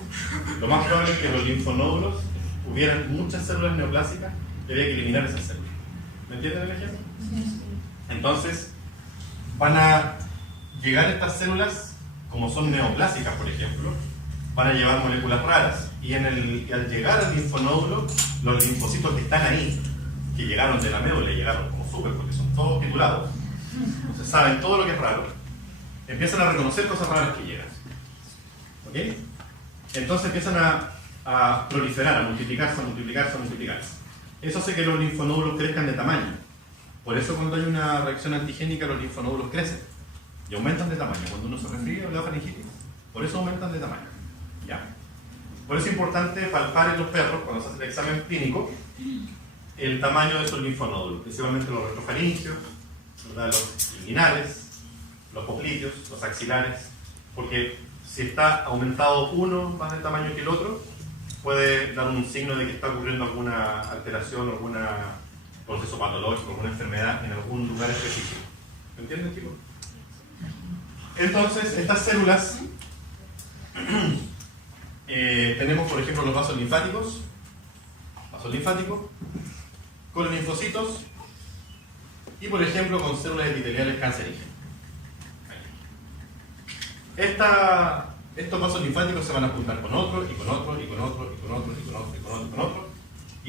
lo más probable es que los linfonódulos hubieran muchas células neoplásicas y había que eliminar esas células. ¿Me entienden el ejemplo? Entonces, van a llegar estas células, como son neoplásicas, por ejemplo, van a llevar moléculas raras. Y al llegar al linfonódulo, los linfocitos que están ahí, que llegaron de la médula, llegaron como súper, porque son todos titulados, entonces saben todo lo que es raro, empiezan a reconocer cosas raras que llegan. ¿Ok? Entonces empiezan a proliferar, a multiplicarse. Eso hace que los linfonódulos crezcan de tamaño. Por eso cuando hay una reacción antigénica, los linfonódulos crecen y aumentan de tamaño. Cuando uno se resfría o le da faringitis, por eso aumentan de tamaño. ¿Ya? Por eso es importante palpar en los perros, cuando se hace el examen clínico, el tamaño de esos linfonódulos, principalmente los retrofaringios, los inguinales, los popliteos, los axilares, porque si está aumentado uno más de tamaño que el otro, puede dar un signo de que está ocurriendo alguna alteración, algún proceso patológico, alguna enfermedad en algún lugar específico. ¿Me entienden, chicos? Entonces, estas células, tenemos por ejemplo los vasos linfáticos, con linfocitos y por ejemplo con células epiteliales cancerígenas. Estos vasos linfáticos se van a juntar con otro, y con otro, y con otro, y con otro, y con otro, y con otro, y con otro,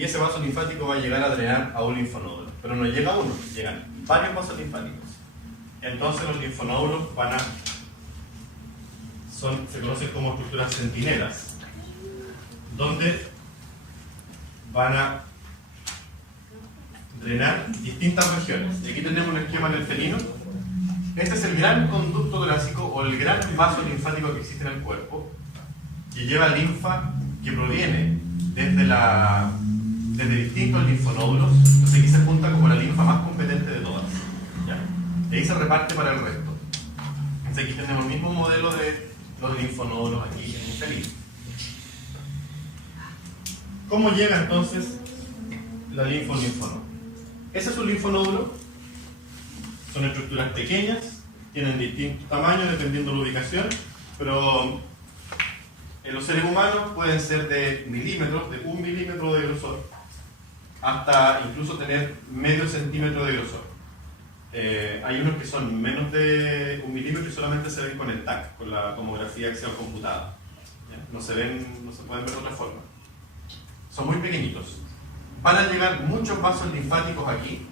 y ese vaso linfático va a llegar a drenar a un linfonódulo. Pero no llega uno, llegan varios vasos linfáticos. Entonces los linfonódulos se conocen como estructuras centinelas, donde van a drenar distintas regiones. Y aquí tenemos un esquema en el felino. Este es el gran conducto torácico o el gran vaso linfático que existe en el cuerpo, que lleva linfa que proviene desde distintos linfonódulos. Entonces aquí se junta como la linfa más competente de todas. ¿Ya? Y ahí se reparte para el resto. Entonces aquí tenemos el mismo modelo de los linfonódulos aquí en el felino. ¿Cómo llega entonces la linfa a un linfonodo? Ese es un linfonódulo. Son estructuras pequeñas, tienen distintos tamaños dependiendo de la ubicación, pero en los seres humanos pueden ser de milímetros, de 1 milímetro de grosor, hasta incluso tener medio centímetro de grosor. Hay unos que son menos de 1 milímetro y solamente se ven con el TAC, con la tomografía axial computada. ¿Ya? No se pueden ver de otra forma. Son muy pequeñitos. Van a llegar muchos vasos linfáticos aquí,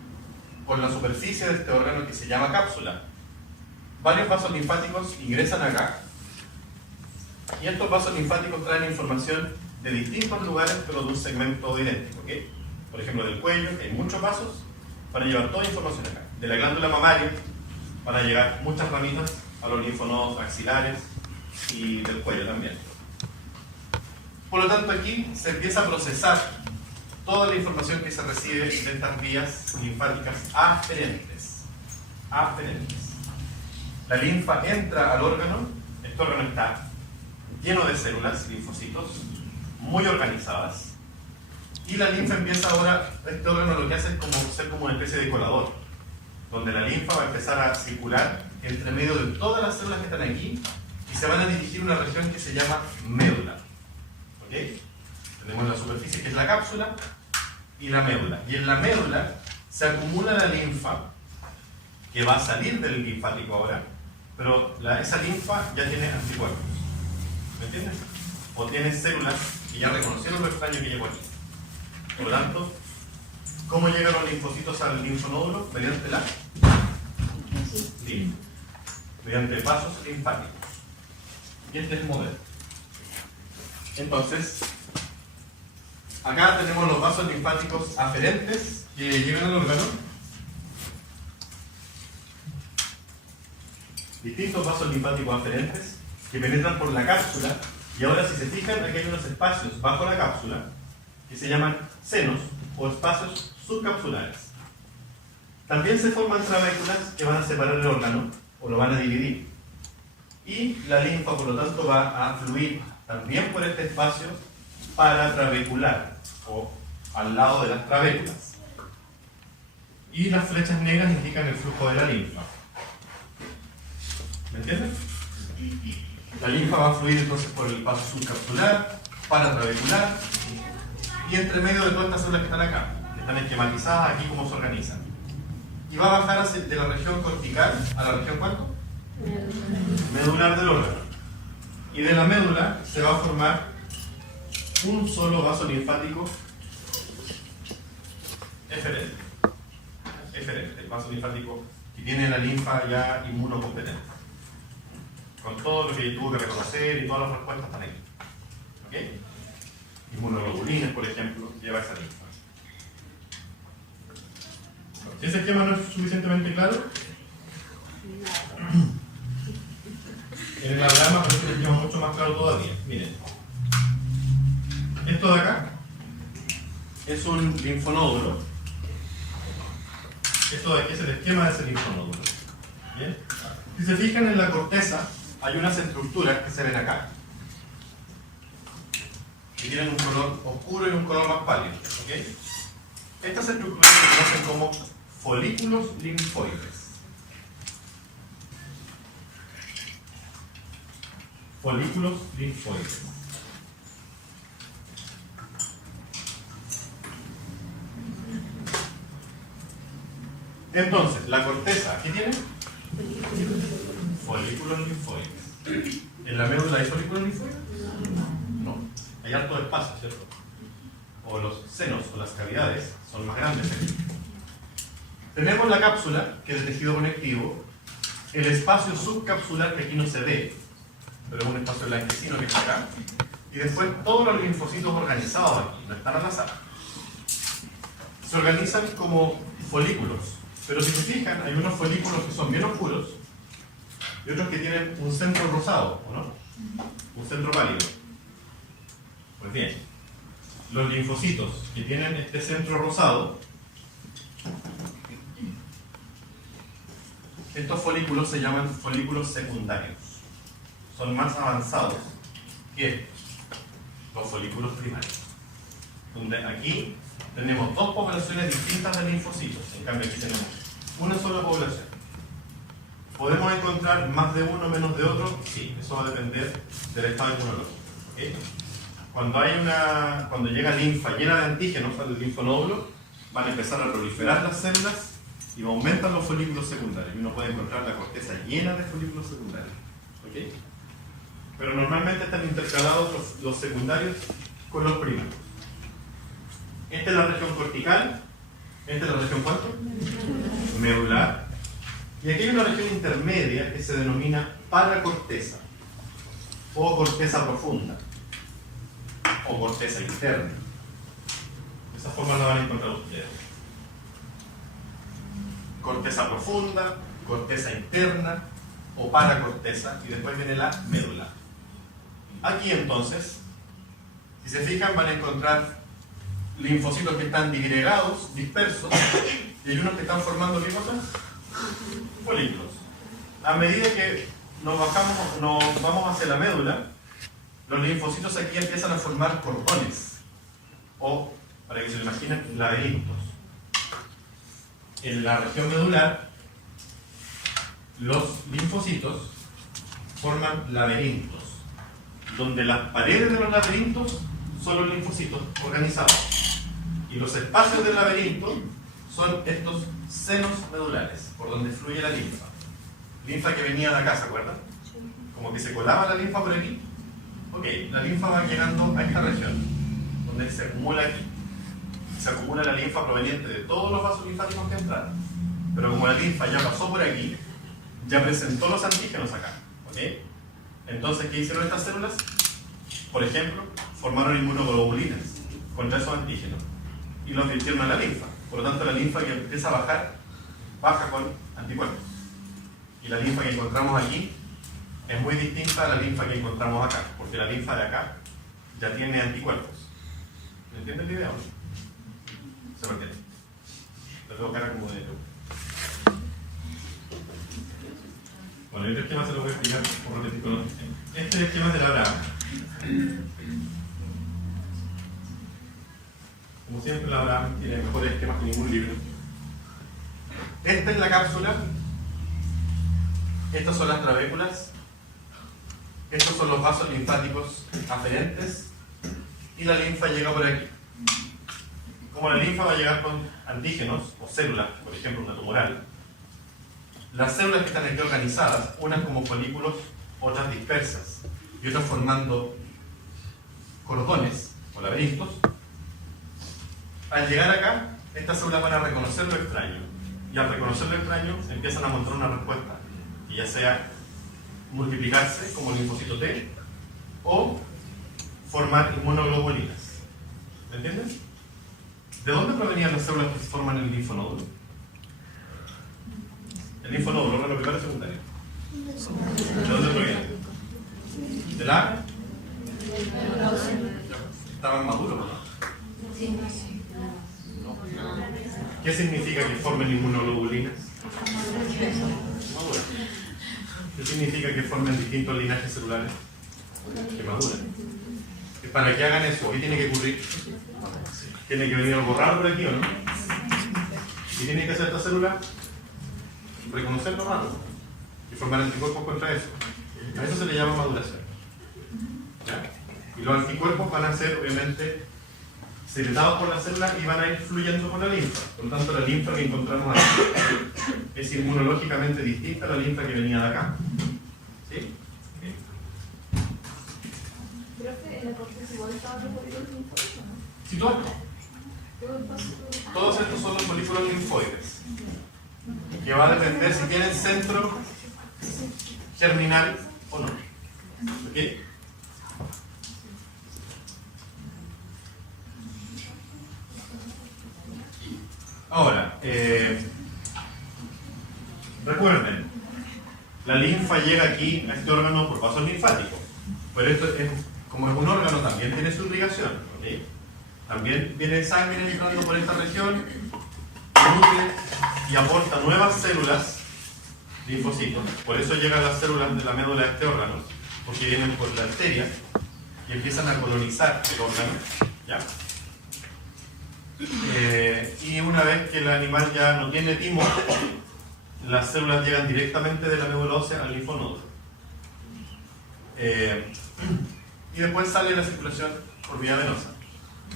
por la superficie de este órgano que se llama cápsula. Varios vasos linfáticos ingresan acá, y estos vasos linfáticos traen información de distintos lugares, pero de un segmento idéntico. ¿Okay? Por ejemplo, del cuello, que hay muchos vasos, van a llevar toda información acá. De la glándula mamaria van a llegar muchas ramitas a los linfonodos axilares y del cuello también. Por lo tanto, aquí se empieza a procesar toda la información que se recibe de estas vías linfáticas aferentes. La linfa entra al órgano. Este órgano está lleno de células, linfocitos, muy organizadas. Y la linfa empieza ahora, este órgano lo que hace es ser como una especie de colador, donde la linfa va a empezar a circular entre medio de todas las células que están aquí y se van a dirigir a una región que se llama médula. ¿Okay? Tenemos la superficie que es la cápsula y la médula. Y en la médula se acumula la linfa que va a salir del linfático ahora, pero esa linfa ya tiene anticuerpos. ¿Me entiendes? O tiene células que ya reconocieron lo extraño que llegó aquí. Por lo tanto, ¿cómo llegan los linfocitos al linfonódulo? Mediante la linfa. Mediante vasos linfáticos. Y este es el modelo. Entonces, acá tenemos los vasos linfáticos aferentes que llegan al órgano. Distintos vasos linfáticos aferentes que penetran por la cápsula. Y ahora, si se fijan, aquí hay unos espacios bajo la cápsula que se llaman senos o espacios subcapsulares. También se forman trabéculas que van a separar el órgano o lo van a dividir. Y la linfa, por lo tanto, va a fluir también por este espacio paratrabecular o al lado de las trabéculas. Y las flechas negras indican el flujo de la linfa. ¿Me entiendes? La linfa va a fluir entonces por el paso subcapsular, paratrabecular y entre medio de todas estas células que están acá, que están esquematizadas aquí cómo se organizan. Y va a bajar de la región cortical a la región ¿cuánto? Medular del órgano. Y de la médula se va a formar un solo vaso linfático eferente. El vaso linfático que tiene la linfa ya inmunocompetente, con todo lo que tuvo que reconocer y todas las respuestas están aquí. ¿Okay? Inmunoglobulines, por ejemplo, lleva esa linfa. Si ese esquema no es suficientemente claro, en el diagrama parece un esquema mucho más claro todavía. Miren, esto de acá es un linfonódulo. Esto de aquí es el esquema de ese linfonódulo. ¿Bien? Si se fijan en la corteza, hay unas estructuras que se ven acá, que tienen un color oscuro y un color más pálido. ¿Okay? Estas estructuras se conocen como folículos linfoides. Folículos linfoides. Entonces, la corteza, ¿qué tiene? Folículos linfoides. ¿En la médula hay folículos linfoides? No. Hay harto espacio, ¿cierto? o los senos o las cavidades son más grandes aquí. Tenemos la cápsula, que es el tejido conectivo, el espacio subcapsular, que aquí no se ve, pero es un espacio blanquecino que está acá, y después todos los linfocitos organizados aquí, no están al azar. Se organizan como folículos, pero si se fijan, hay unos folículos que son bien oscuros y otros que tienen un centro rosado, ¿o no? Un centro pálido. Pues bien, los linfocitos que tienen este centro rosado, estos folículos se llaman folículos secundarios. Son más avanzados que los folículos primarios. Donde aquí tenemos dos poblaciones distintas de linfocitos, en cambio aquí tenemos una sola población. ¿Podemos encontrar más de uno o menos de otro? Sí, eso va a depender del estado inmunológico. ¿Okay? Cuando llega linfa llena de antígenos al linfonódulo, van a empezar a proliferar las células y aumentan los folículos secundarios. Y uno puede encontrar la corteza llena de folículos secundarios. ¿Okay? Pero normalmente están intercalados los secundarios con los primarios. Esta es la región cortical. Esta es la región ¿cuánto? Medular. Y aquí hay una región intermedia que se denomina paracorteza o corteza profunda o corteza interna. De esa forma la van a encontrar ustedes. Corteza profunda, corteza interna o paracorteza, y después viene la médula. Aquí entonces, si se fijan, van a encontrar linfocitos que están disgregados, dispersos, y hay unos que están formando ¿qué cosa? Folículos. A medida que nos vamos hacia la médula, los linfocitos aquí empiezan a formar cordones, o, para que se lo imaginen, laberintos. En la región medular, los linfocitos forman laberintos, donde las paredes de los laberintos son los linfocitos organizados, y los espacios del laberinto son estos senos medulares, por donde fluye la linfa. Linfa que venía de acá, ¿se acuerdan? Como que se colaba la linfa por aquí. Ok, la linfa va llegando a esta región, donde se acumula aquí. Se acumula la linfa proveniente de todos los vasos linfáticos que entraron. Pero como la linfa ya pasó por aquí, ya presentó los antígenos acá. ¿Ok? Entonces, ¿qué hicieron estas células? Por ejemplo, formaron inmunoglobulinas contra esos antígenos y los virtieron a la linfa. Por lo tanto, la linfa que empieza a bajar, baja con anticuerpos. Y la linfa que encontramos aquí es muy distinta a la linfa que encontramos acá, porque la linfa de acá ya tiene anticuerpos. ¿Me entienden la idea? ¿Se lo entiende? Le tengo cara como de... Bueno, este esquema se lo voy a explicar por repetir con otro esquema. Este es el esquema de la Abraham. Como siempre, la Abraham tiene mejores esquemas que ningún libro. Esta es la cápsula. Estas son las trabéculas. Estos son los vasos linfáticos aferentes. Y la linfa llega por aquí. Como la linfa va a llegar con antígenos o células, por ejemplo una tumoral, las células que están aquí organizadas, unas como folículos, otras dispersas, y otras formando cordones o laberintos, al llegar acá, estas células van a reconocer lo extraño, y al reconocer lo extraño empiezan a montar una respuesta, y ya sea multiplicarse como linfocito T o formar inmunoglobulinas. ¿Me entiendes? ¿De dónde provenían las células que se forman en el linfonódulo? El linfonódulo, órgano primario y secundario. ¿De dónde provienen? ¿De la? ¿Estaban maduros o no? ¿Qué significa que formen inmunoglobulinas? Maduras. ¿Qué significa que formen distintos linajes celulares? Que maduran. Para que hagan eso, ¿qué tiene que ocurrir? Tiene que venir algo raro por aquí, ¿o no? Y tiene que hacer esta célula reconocer lo raro y formar anticuerpos contra eso. A eso se le llama maduración. ¿Ya? Y los anticuerpos van a ser, obviamente, secretados por la célula y van a ir fluyendo por la linfa. Por lo tanto, la linfa que encontramos aquí es inmunológicamente distinta a la linfa que venía de acá. ¿Sí? Profe, en la corteza Sí, todos estos son los folículos linfoides, que va a depender si tienen centro germinal o no. ¿Ok? Ahora, recuerden, la linfa llega aquí a este órgano por vasos linfáticos, pero esto es, como es un órgano, también tiene su irrigación. ¿Okay? También viene sangre entrando por esta región, nutre y aporta nuevas células, linfocitos. Por eso llegan las células de la médula a este órgano, porque vienen por la arteria y empiezan a colonizar el órgano. ¿Ya? Y una vez que el animal ya no tiene timo, las células llegan directamente de la médula ósea al linfonodo. Y después sale la circulación por vía venosa.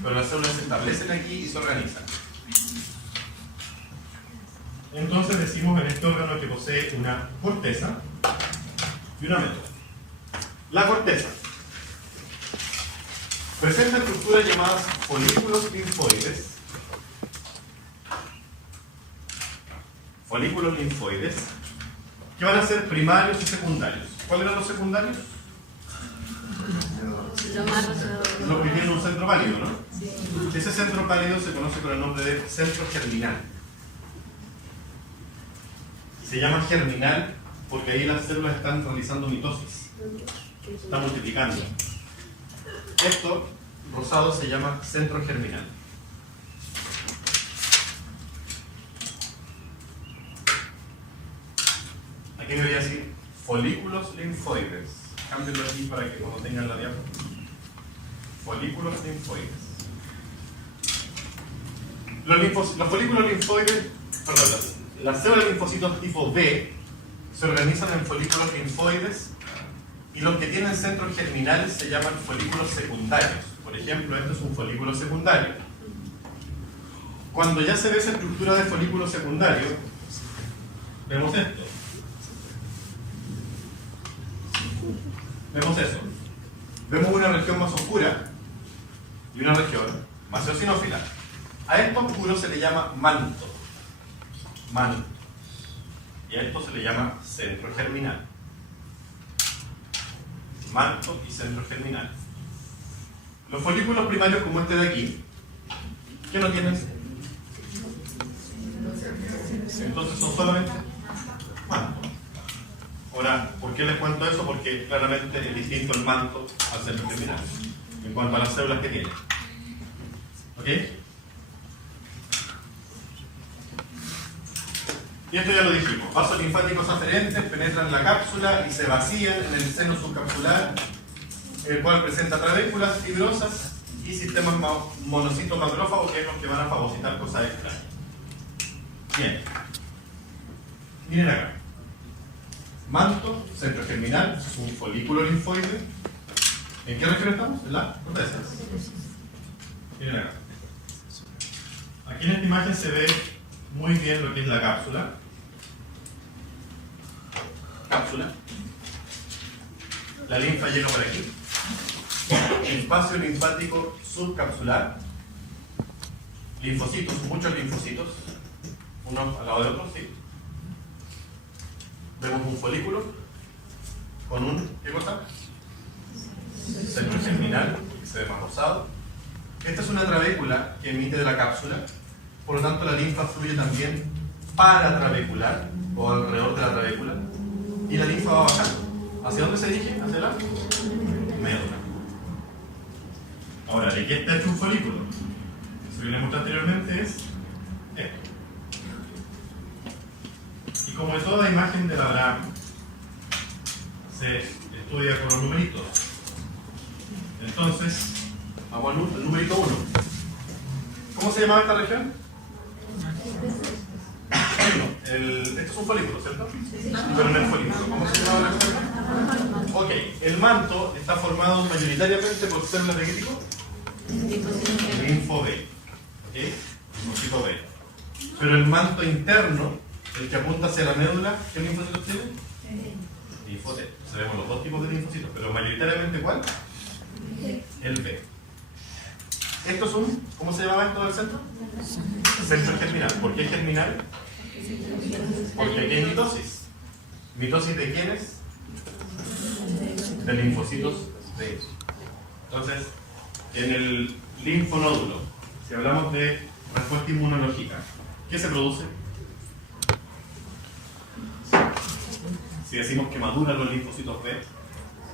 Pero las células se establecen aquí y se organizan. Entonces decimos en este órgano que posee una corteza y una médula. La corteza presenta estructuras llamadas folículos linfoides. Folículos linfoides que van a ser primarios y secundarios. ¿Cuáles eran los secundarios? Los que tienen un centro pálido, ¿no? Ese centro pálido se conoce con el nombre de centro germinal. Se llama germinal porque ahí las células están realizando mitosis, están multiplicando. Esto, rosado, se llama centro germinal. Aquí debería decir folículos linfoides. Cámbienlo aquí para que cuando tengan la diapositiva. Folículos linfoides. Los folículos linfoides, perdón, las células de linfocitos tipo B se organizan en folículos linfoides y los que tienen centros germinales se llaman folículos secundarios. Por ejemplo, este es un folículo secundario. Cuando ya se ve esa estructura de folículo secundario, vemos esto. Vemos eso. Vemos una región más oscura y una región más eosinófila. A esto oscuro se le llama manto. Manto. Y a esto se le llama centro germinal. Manto y centro germinal. Los folículos primarios como este de aquí, ¿qué no tienen? Entonces son solamente manto. Ahora, ¿por qué les cuento eso? Porque claramente es distinto el manto al centro germinal en cuanto a las células que tiene. ¿Ok? Y esto ya lo dijimos. Vasos linfáticos aferentes penetran la cápsula y se vacían en el seno subcapsular, el cual presenta trabéculas fibrosas y sistemas monocitos macrófagos, que es los que van a fagocitar cosas extrañas. Bien. Miren acá. Manto, centro germinal, es un folículo linfoide. ¿En qué región estamos? En la corteza. Miren acá. Aquí en esta imagen se ve muy bien lo que es la cápsula. Cápsula. La linfa llega por aquí. Espacio linfático subcapsular. Linfocitos, muchos linfocitos. Uno al lado de otro, sí. Vemos un folículo con un, ¿qué cosa? Centro germinal, que se ve más rosado. Esta es una trabécula que emite de la cápsula, por lo tanto la linfa fluye también paratrabecular o alrededor de la trabécula y la linfa va bajando. ¿Hacia dónde se dirige? Hacia la médula. Ahora, ¿de qué está hecho un folículo? Eso que les mostré anteriormente es esto. Y como en toda imagen de la Abraham se estudia con los numeritos, entonces vamos al numerito 1. ¿Cómo se llamaba esta región? Esto es un folículo, ¿cierto? Pero no es folículo. ¿Cómo se llamaba la región? Ok, el manto está formado mayoritariamente por células de qué tipo? Linfo B. ¿Ok? Linfocito B. Pero el manto interno, el que apunta hacia la médula, ¿qué linfocitos tiene? Linfo T. Sabemos los dos tipos de linfocitos, pero mayoritariamente ¿cuál? El B. Esto es un, ¿cómo se llama esto del centro? Centro germinal. ¿Por qué germinal? Porque aquí hay mitosis. ¿Mitosis de quiénes? De linfocitos de ellos. Entonces, en el linfonódulo, si hablamos de respuesta inmunológica, ¿qué se produce? Si decimos que maduran los linfocitos B,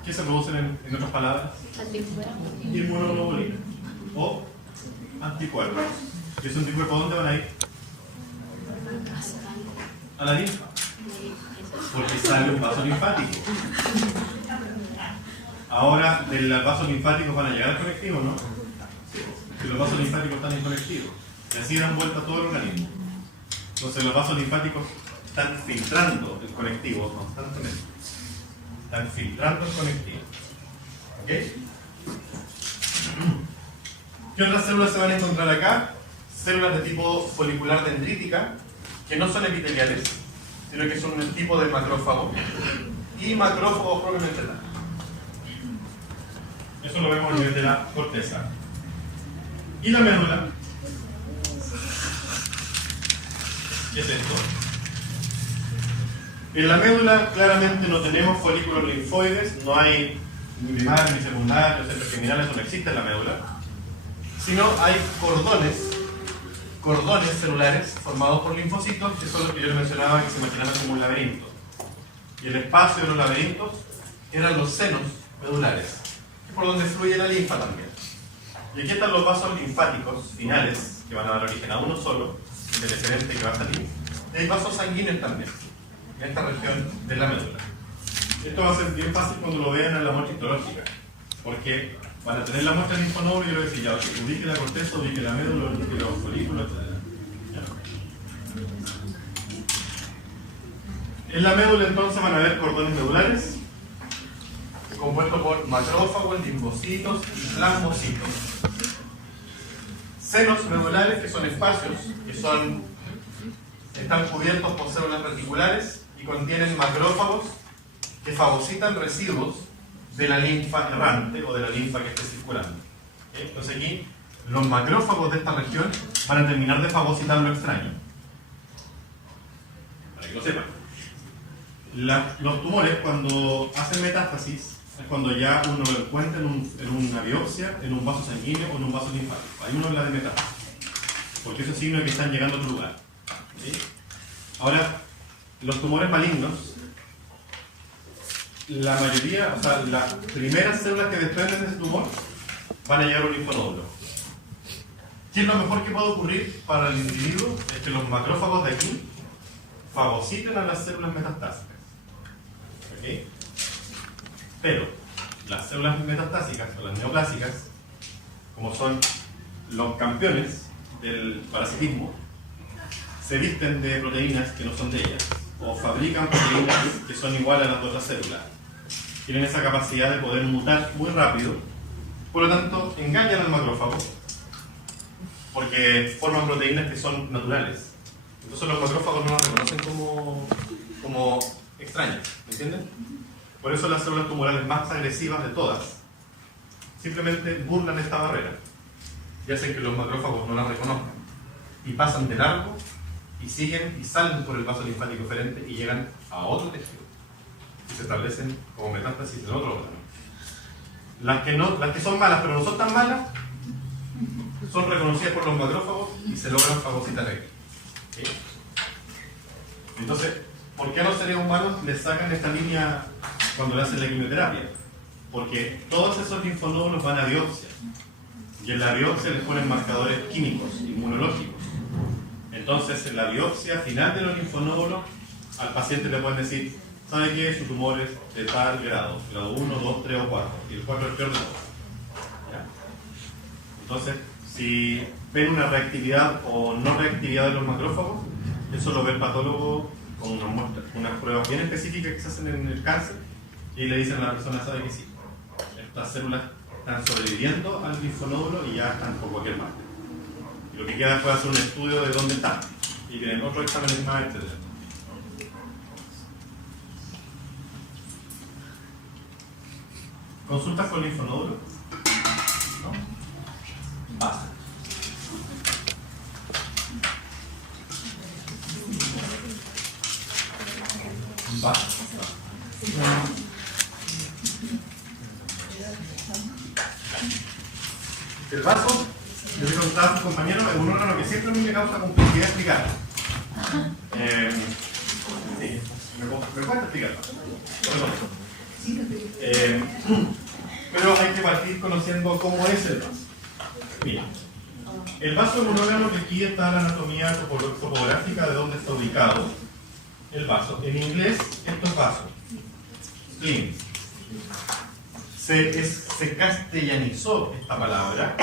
¿qué se producen en otras palabras? Inmunoglobulina o anticuerpos. ¿Y esos anticuerpos a dónde van a ir? A la linfa. Porque sale un vaso linfático. Ahora, de los vasos linfáticos van a llegar al conectivo, ¿no? Si los vasos linfáticos están en conectivo. Y así dan vuelta a todo el organismo. Entonces los vasos linfáticos están filtrando el conectivo constantemente. Están filtrando el conectivo. ¿Ok? ¿Qué otras células se van a encontrar acá? Células de tipo folicular dendrítica, que no son epiteliales, sino que son un tipo de macrófago. Y macrófagos propiamente tal. Eso lo vemos a nivel de la corteza. ¿Y la médula? ¿Qué es esto? En la médula claramente no tenemos folículos linfoides, no hay ni primarios ni secundarios, centros germinales, eso no existe en la médula, sino hay cordones celulares formados por linfocitos, que son los que yo les mencionaba, que se imaginaban como un laberinto. Y el espacio de los laberintos eran los senos medulares, por donde fluye la linfa también. Y aquí están los vasos linfáticos finales, que van a dar origen a uno solo, el excedente que va a salir. Y hay vasos sanguíneos también, en esta región de la médula. Esto va a ser bien fácil cuando lo vean en la muestra histológica, porque van a tener la muestra en linfonódulo y yo les voy a decir, ya, ubique la corteza, ubique la médula, ubique los folículos, etc. En la médula entonces van a haber cordones medulares, compuestos por macrófagos, linfocitos y plasmocitos. Senos medulares, que son espacios que están cubiertos por células reticulares y contienen macrófagos que fagocitan residuos de la linfa errante o de la linfa que esté circulando. Entonces aquí los macrófagos de esta región van a terminar de fagocitar lo extraño. Para que lo sepan. Los tumores, cuando hacen metástasis, es cuando ya uno lo encuentra en una biopsia, en un vaso sanguíneo o en un vaso linfático. Hay uno en la de metástasis, porque eso es signo de que están llegando a otro lugar. ¿Sí? Ahora, los tumores malignos, la mayoría, o sea, las primeras células que desprenden de ese tumor van a llegar a un linfonódulo. ¿Qué es lo mejor que puede ocurrir para el individuo? Es que los macrófagos de aquí fagociten a las células metastásicas. ¿Okay? Pero las células metastásicas o las neoplásicas, como son los campeones del parasitismo, se visten de proteínas que no son de ellas, o fabrican proteínas que son iguales a las de otras células. Tienen esa capacidad de poder mutar muy rápido, por lo tanto engañan al macrófago, porque forman proteínas que son naturales. Entonces los macrófagos no las reconocen como extrañas, ¿me entienden? Por eso las células tumorales más agresivas de todas simplemente burlan esta barrera y hacen que los macrófagos no las reconozcan y pasan de largo y siguen y salen por el vaso linfático eferente y llegan a otro tejido y se establecen como metástasis en otro órgano. Las que son malas pero no son tan malas son reconocidas por los macrófagos y se logran fagocitar aquí. ¿Sí? Entonces, ¿por qué a los seres humanos les sacan esta línea cuando le hacen la quimioterapia? Porque todos esos linfonódulos van a biopsia y en la biopsia les ponen marcadores químicos, inmunológicos. Entonces, en la biopsia final de los linfonódulos, al paciente le pueden decir, ¿sabe qué? Su tumor es de tal grado 1, 2, 3 o 4, y el 4 es el peor de todos. ¿Ya? Entonces, si ven una reactividad o no reactividad de los macrófagos, eso lo ve el patólogo con unas pruebas bien específicas que se hacen en el cáncer y le dicen a la persona, sabe que sí, estas células están sobreviviendo al linfonódulo y ya están por cualquier parte. Y lo que queda es hacer un estudio de dónde están y tienen otros exámenes más, etc. ¿Consultas con linfonódulo? ¿No? vaso. Vaso. El vaso, yo le contaba a sus compañeros, es un órgano que siempre a mí me causa complejidad explicar. Sí, me cuesta explicarlo. Pero hay que partir conociendo cómo es el vaso. Mira, el vaso es un órgano que aquí está la anatomía topográfica de dónde está ubicado el vaso. En inglés, esto es vaso. Spleen. Se castellanizó esta palabra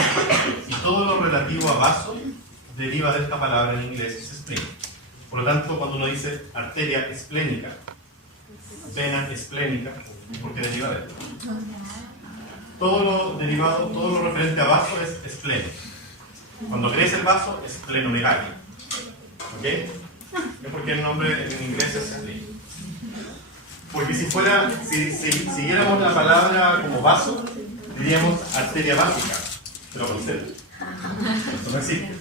y todo lo relativo a vaso deriva de esta palabra en inglés, es spleen. Por lo tanto, cuando uno dice arteria esplénica, vena esplénica, ¿por qué deriva de esto? Todo lo derivado, todo lo referente a vaso es espleno. Cuando crece el vaso, es splenomegalia. ¿Ok? Es porque el nombre en inglés es spleen. Porque si siguiéramos la palabra como vaso, diríamos arteria básica, pero con Z. Esto no existe.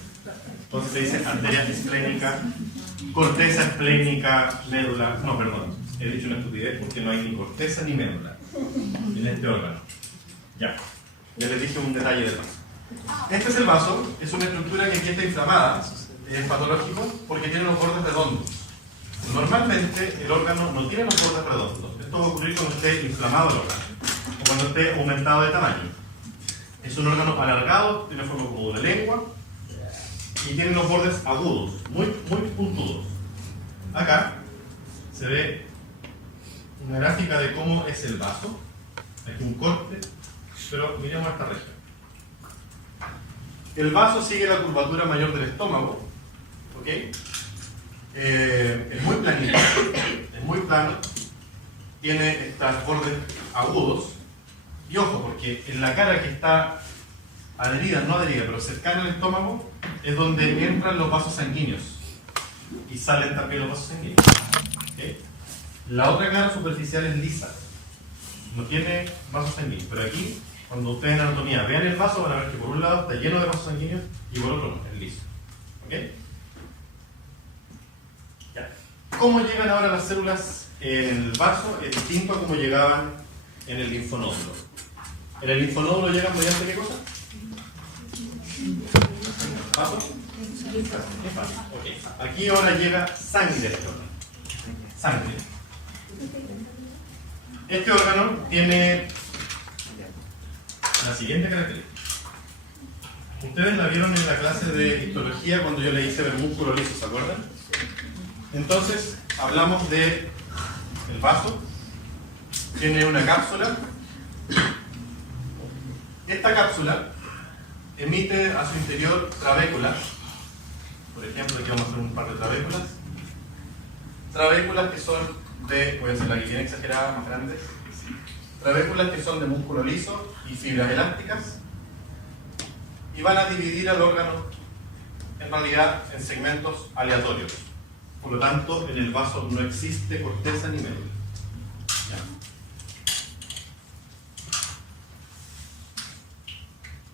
Entonces se dice arteria esplénica, corteza esplénica, médula. No, perdón, he dicho una estupidez porque no hay ni corteza ni médula en este órgano. Ya les dije un detalle del vaso. Este es el vaso, es una estructura que aquí está inflamada, es patológico porque tiene los bordes redondos. Normalmente el órgano no tiene los bordes redondos. Esto va a ocurrir cuando esté inflamado el órgano o cuando esté aumentado de tamaño. Es un órgano alargado, tiene forma como de una lengua y tiene los bordes agudos, muy puntudos. Acá se ve una gráfica de cómo es el vaso. Aquí un corte, pero miremos esta región. El vaso sigue la curvatura mayor del estómago, ¿ok? Es muy planito, es muy plano, tiene estos bordes agudos, y ojo, porque en la cara que está adherida, no adherida, pero cercana al estómago, es donde entran los vasos sanguíneos, y salen también los vasos sanguíneos. ¿Okay? La otra cara superficial es lisa, no tiene vasos sanguíneos, pero aquí, cuando ustedes en anatomía vean el vaso, van a ver que por un lado está lleno de vasos sanguíneos, y por otro no, es liso. ¿Okay? ¿Cómo llegan ahora las células en el vaso? Es distinto a cómo llegaban en el linfonódulo. ¿En el linfonódulo llegan mediante qué cosa? ¿Vaso? Okay. Aquí ahora llega sangre a este órgano. Sangre. Este órgano tiene la siguiente característica. Ustedes la vieron en la clase de histología cuando yo le hice ver músculo liso, ¿se acuerdan? Entonces, hablamos de el vaso, tiene una cápsula. Esta cápsula emite a su interior trabéculas. Por ejemplo, aquí vamos a hacer un par de trabéculas. Trabéculas que son de, voy a hacer la que viene exagerada, más grandes. Trabéculas que son de músculo liso y fibras elásticas. Y van a dividir al órgano, en realidad, en segmentos aleatorios. Por lo tanto, en el vaso no existe corteza ni médula. ¿Ya?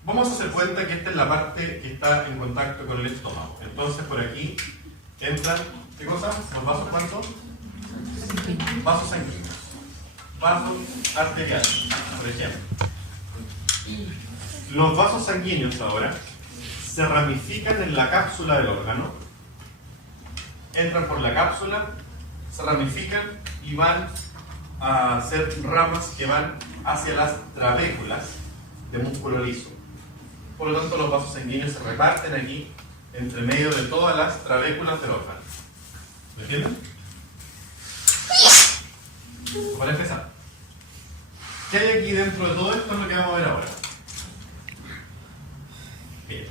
Vamos a hacer cuenta que esta es la parte que está en contacto con el estómago. Entonces, por aquí entran, ¿qué cosa? ¿Los vasos cuántos? Vasos sanguíneos. Vasos arteriales, por ejemplo. Los vasos sanguíneos ahora se ramifican en la cápsula del órgano. Entran por la cápsula, se ramifican y van a hacer ramas que van hacia las trabéculas de músculo liso. Por lo tanto, los vasos sanguíneos se reparten aquí entre medio de todas las trabéculas del órgano. ¿Me entienden? Para empezar, ¿qué hay aquí dentro de todo esto? Es lo que vamos a ver ahora. Bien.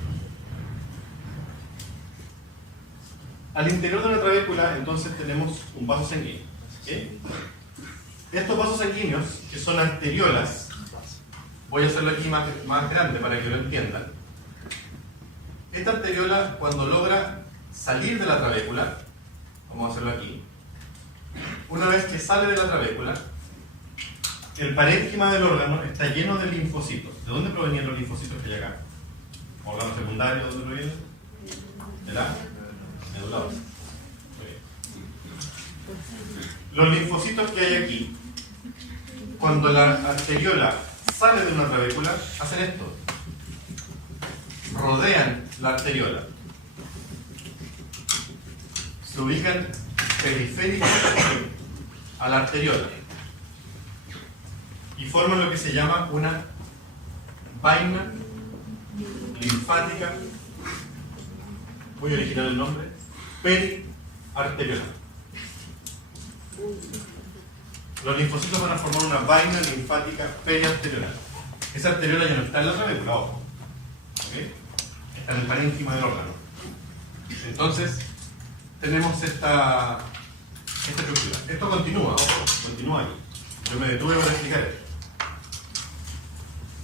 Al interior de la trabécula, entonces, tenemos un vaso sanguíneo. ¿Sí? Estos vasos sanguíneos, que son arteriolas, voy a hacerlo aquí más grande para que lo entiendan. Esta arteriola, cuando logra salir de la trabécula, vamos a hacerlo aquí, una vez que sale de la trabécula, el parénquima del órgano está lleno de linfocitos. ¿De dónde provenían los linfocitos que hay acá? órgano secundario, ¿dónde proviene? De la medular. Los linfocitos que hay aquí, cuando la arteriola sale de una trabécula, hacen esto. Rodean la arteriola. Se ubican periféricamente a la arteriola y forman lo que se llama una vaina linfática, muy original el nombre, periarteriola. Los linfocitos van a formar una vaina linfática periarteriola. Esa arteriola ya no está en la trabécula, ojo. ¿Okay? Está en el parénquima del órgano. Entonces, tenemos esta estructura. Esto continúa, ojo, continúa aquí. Yo me detuve para explicar esto.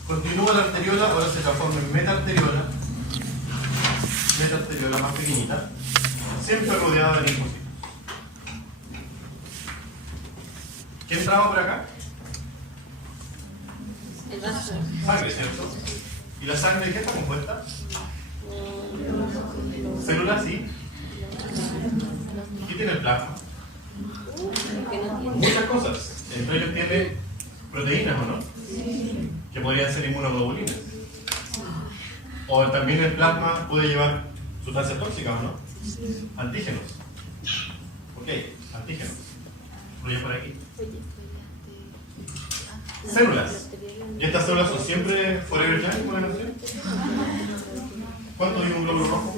Continúa la arteriola, ahora se transforma en metarteriola más pequeñita, siempre rodeada de linfocitos. ¿Qué entraba por acá? El vaso. Sangre, ¿cierto? ¿Y la sangre de qué está compuesta? Células, sí. ¿Qué tiene el plasma? Muchas cosas. Entre ellos tiene proteínas, ¿o no? Que podrían ser inmunoglobulinas. O también el plasma puede llevar sustancias tóxicas, ¿o no? Antígenos. Ok, antígenos. Fluye por aquí. Células. ¿Y estas células son siempre forever young, como la nación? ¿Cuánto vive un glóbulo rojo?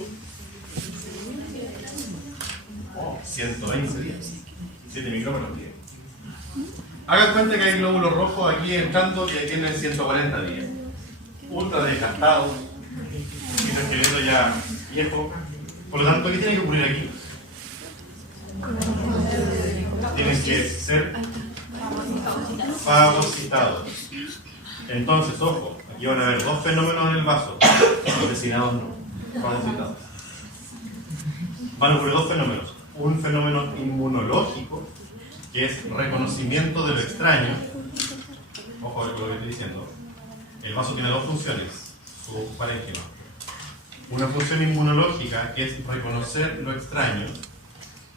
120 días. 7 micrómetros días. Hagan cuenta que hay glóbulos rojos aquí entrando que tienen 140 días. Ultra desgastados. Y el esqueleto ya viejo. Por lo tanto, ¿qué tiene que ocurrir aquí? Tienen que ser fagocitados. Entonces, ojo, aquí van a haber dos fenómenos en el vaso. Vecinados no, fagocitados. Van a ocurrir dos fenómenos. Un fenómeno inmunológico, que es reconocimiento de lo extraño. Ojo a ver lo que estoy diciendo. El vaso tiene dos funciones, su parénquima. Una función inmunológica, que es reconocer lo extraño,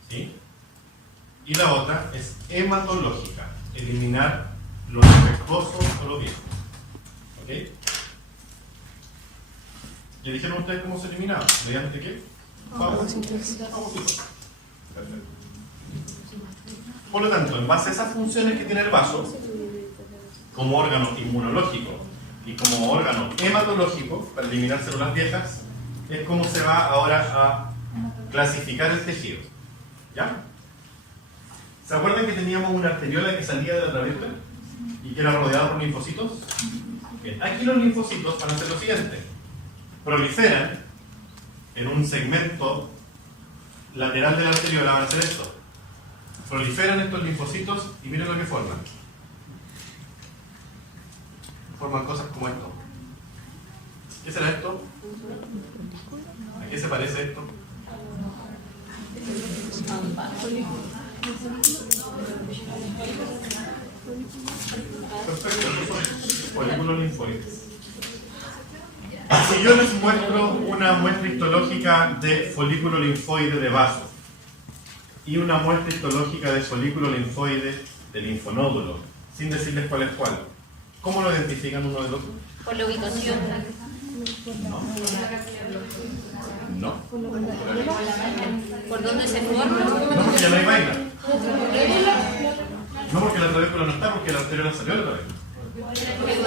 ¿sí? Y la otra es hematológica, eliminar lo defectuoso o lo viejo. ¿Ok? ¿Ya dijeron ustedes cómo se eliminaba? ¿Mediante qué? Fagocitosis. Perfecto. Por lo tanto, en base a esas funciones que tiene el vaso, como órgano inmunológico y como órgano hematológico, para eliminar células viejas, es como se va ahora a clasificar el tejido. ¿Ya? ¿Se acuerdan que teníamos una arteriola que salía de la trabécula y que era rodeada por linfocitos? Bien, aquí los linfocitos van a hacer lo siguiente: proliferan en un segmento lateral de la arteriola, van a hacer esto. Proliferan estos linfocitos y miren lo que forman. Forman cosas como esto. ¿Qué será esto? ¿A qué se parece esto? Perfecto, estos son folículos linfoides. Si yo les muestro una muestra histológica de folículo linfoide de vaso y una muestra histológica de folículo linfoide de linfonódulo, sin decirles cuál es cuál, ¿cómo lo identifican uno del otro? Por la ubicación. No. ¿Por dónde se forma? No, porque ya no hay vaina. No, porque la trabécula no está, porque la arteriola salió de la trabécula. ¿Por el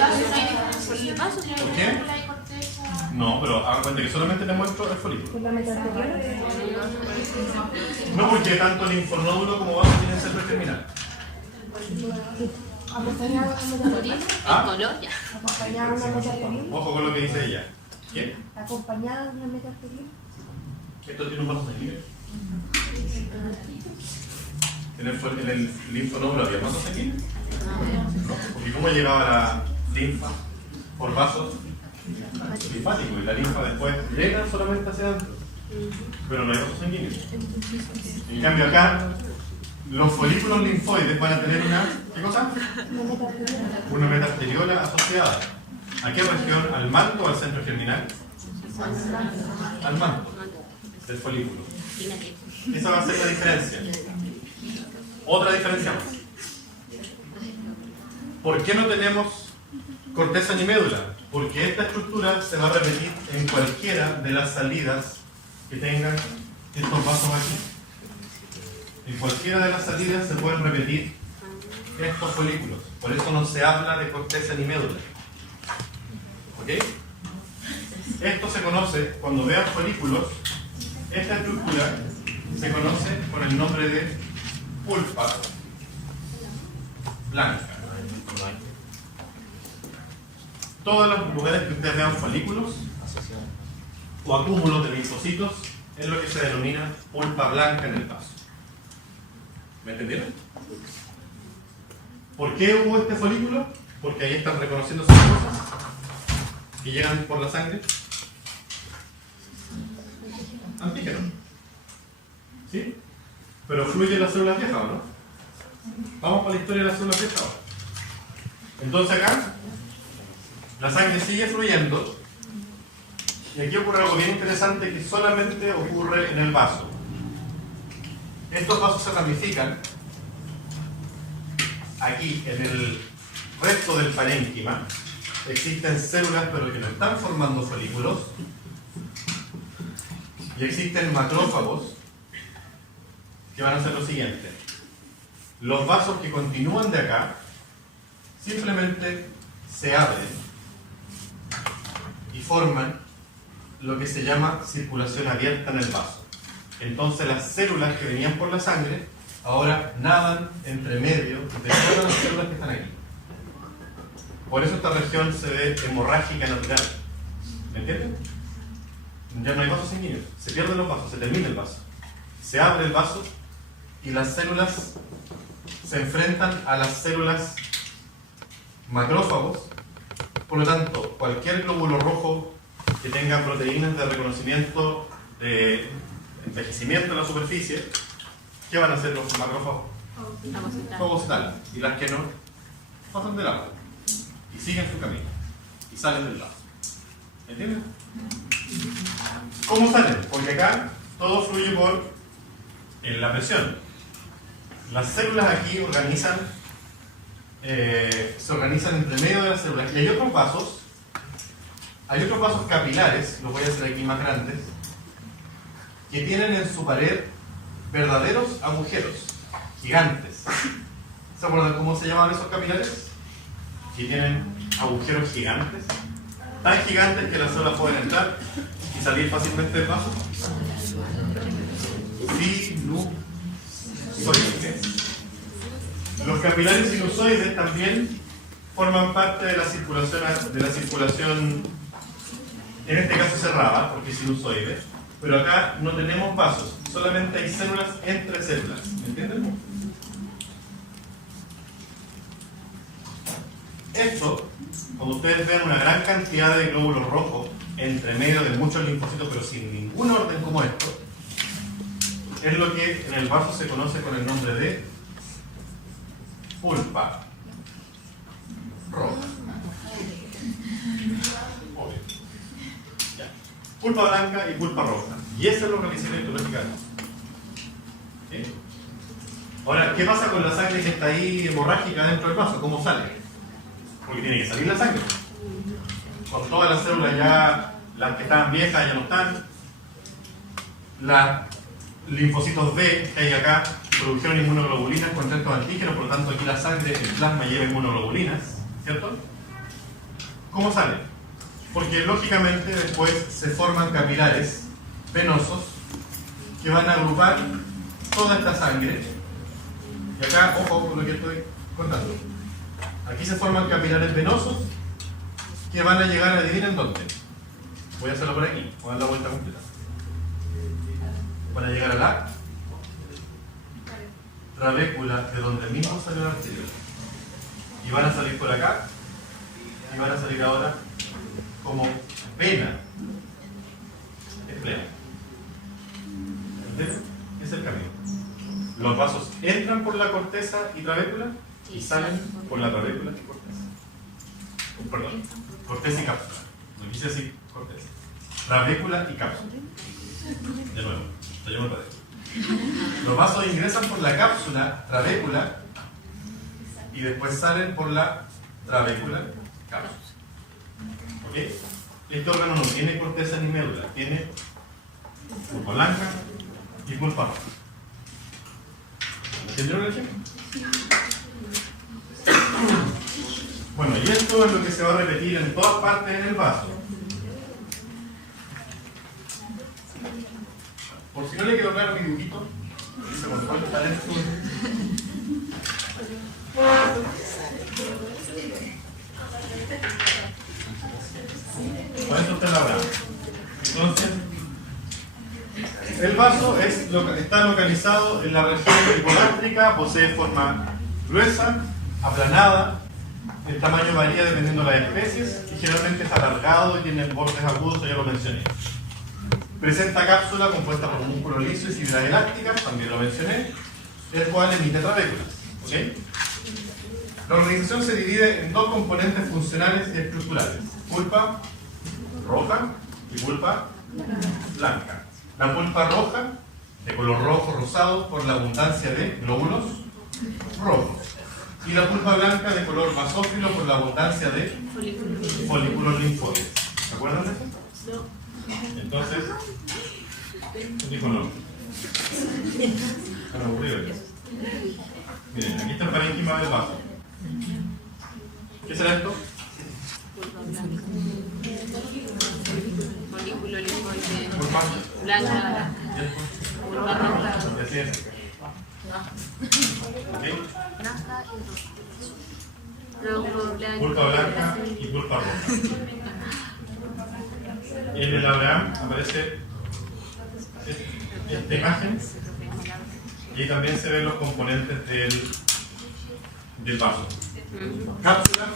vaso? ¿Por qué? No, pero hagan cuenta que solamente te muestro el folículo. No, porque tanto linfonódulo como vaso tienen centro terminal. ¿El color? Ya. ¿Acompañada de una metasteril? Ojo con lo que dice ella. ¿Qué? ¿Acompañada de una metasteril? Esto tiene un vaso sanguíneo. En el linfonódulo había vaso sanguíneo. No, porque ¿cómo llegaba la linfa? Por vasos linfáticos. Y la linfa después llega solamente hacia adentro. Pero no hay vasos sanguíneos. En cambio acá, los folículos linfoides van a tener una... ¿Qué cosa? Una metarteriola asociada. ¿A qué región? ¿Al manto o al centro germinal? al manto del folículo. Esa va a ser la diferencia. Otra diferencia más. ¿Por qué no tenemos corteza ni médula? Porque esta estructura se va a repetir en cualquiera de las salidas que tengan estos vasos aquí. En cualquiera de las salidas se pueden repetir estos folículos. Por eso no se habla de corteza ni médula. ¿Ok? Esto se conoce, cuando vean folículos, esta estructura se conoce con el nombre de pulpa blanca. Todos los lugares que ustedes vean folículos o acúmulos de linfocitos es lo que se denomina pulpa blanca en el vaso. ¿Me entendieron? ¿Por qué hubo este folículo? Porque ahí están reconociendo sus cosas que llegan por la sangre. Antígenos. ¿Sí? Pero fluye las células viejas, ¿o no? Vamos para la historia de las células viejas ahora. Entonces acá la sangre sigue fluyendo y aquí ocurre algo bien interesante que solamente ocurre en el vaso. Estos vasos se ramifican aquí en el resto del parénquima. Existen células pero que no están formando folículos y existen macrófagos que van a hacer lo siguiente. Los vasos que continúan de acá simplemente se abren y forman lo que se llama circulación abierta en el vaso. Entonces las células que venían por la sangre ahora nadan entre medio de todas las células que están aquí. Por eso esta región se ve hemorrágica natural. ¿Me entienden? Ya no hay vasos sanguíneos. Se pierden los vasos, se termina el vaso. Se abre el vaso y las células se enfrentan a las células macrófagos. Por lo tanto, cualquier glóbulo rojo que tenga proteínas de reconocimiento de envejecimiento en la superficie, ¿qué van a hacer los macrófagos? Fagocitar. Y las que no, pasan del agua y siguen su camino y salen del vaso. ¿Entienden? ¿Cómo salen? Porque acá todo fluye por la presión. Las células aquí se organizan entre medio de las células y hay otros vasos capilares, los voy a hacer aquí más grandes, que tienen en su pared verdaderos agujeros gigantes. ¿Se acuerdan cómo se llaman esos capilares? Que tienen agujeros gigantes, tan gigantes que las células pueden entrar y salir fácilmente del vaso. Sinusoides. Los capilares sinusoides también forman parte de la circulación, en este caso cerrada, porque es sinusoide, pero acá no tenemos vasos, solamente hay células entre células. ¿Entienden? Esto, cuando ustedes vean una gran cantidad de glóbulos rojos entre medio de muchos linfocitos, pero sin ningún orden como esto, es lo que en el vaso se conoce con el nombre de pulpa roja. Pulpa blanca y pulpa roja. Y eso es lo que dice histológicamente. ¿Sí? Ahora, ¿qué pasa con la sangre que está ahí hemorrágica dentro del vaso? ¿Cómo sale? Porque tiene que salir la sangre. Con todas las células ya, las que estaban viejas ya no están. Los linfocitos B que hay acá produjeron inmunoglobulinas contra estos antígenos, por lo tanto aquí la sangre, el plasma lleva inmunoglobulinas, ¿cierto? ¿Cómo sale? Porque lógicamente después se forman capilares venosos que van a agrupar toda esta sangre. Y acá, ojo con lo que estoy contando. Aquí se forman capilares venosos que van a llegar, adivinen dónde. Voy a hacerlo por aquí, voy a dar la vuelta completa. Van a llegar a la trabécula, de donde mismo salió la arteria. Y van a salir por acá y van a salir ahora como vena. Es plena. ¿Entienden? Es el camino. Los vasos entran por la corteza y trabécula y salen por la trabécula y corteza. Perdón, corteza y cápsula. No quise decir corteza. trabécula y cápsula. De nuevo, yo me perdí. Los vasos ingresan por la cápsula, trabécula, y después salen por la trabécula, cápsula. ¿Ok? Este órgano no tiene corteza ni médula, tiene pulpa blanca y pulpa roja. ¿Entendieron el ejemplo? Bueno, y esto es lo que se va a repetir en todas partes en el vaso. Por si no le quedó claro mi dibujito, se controla el talento. Con esto usted la verá. Entonces, el vaso está localizado en la región hipogástrica, posee forma gruesa, aplanada, el tamaño varía dependiendo de las especies y generalmente es alargado y tiene bordes agudos, ya lo mencioné. Presenta cápsula compuesta por un músculo liso y fibra elástica, también lo mencioné, el cual emite trabéculas. ¿Okay? La organización se divide en dos componentes funcionales y estructurales: pulpa roja y pulpa blanca. La pulpa roja, de color rojo rosado por la abundancia de glóbulos rojos, y la pulpa blanca de color basófilo por la abundancia de folículos linfóides. ¿Se acuerdan de eso? No. Entonces, dijo no. Están aburridos. Miren, aquí está el parénquima del vaso. ¿Qué será esto? Folículo linfoide. Pulpa Blanca. Pulpa roja. Y así es. ¿Ok? Rojo, blanco. Pulpa blanca y pulpa roja. En el Abraham aparece esta imagen y ahí también se ven los componentes del vaso. Cápsula.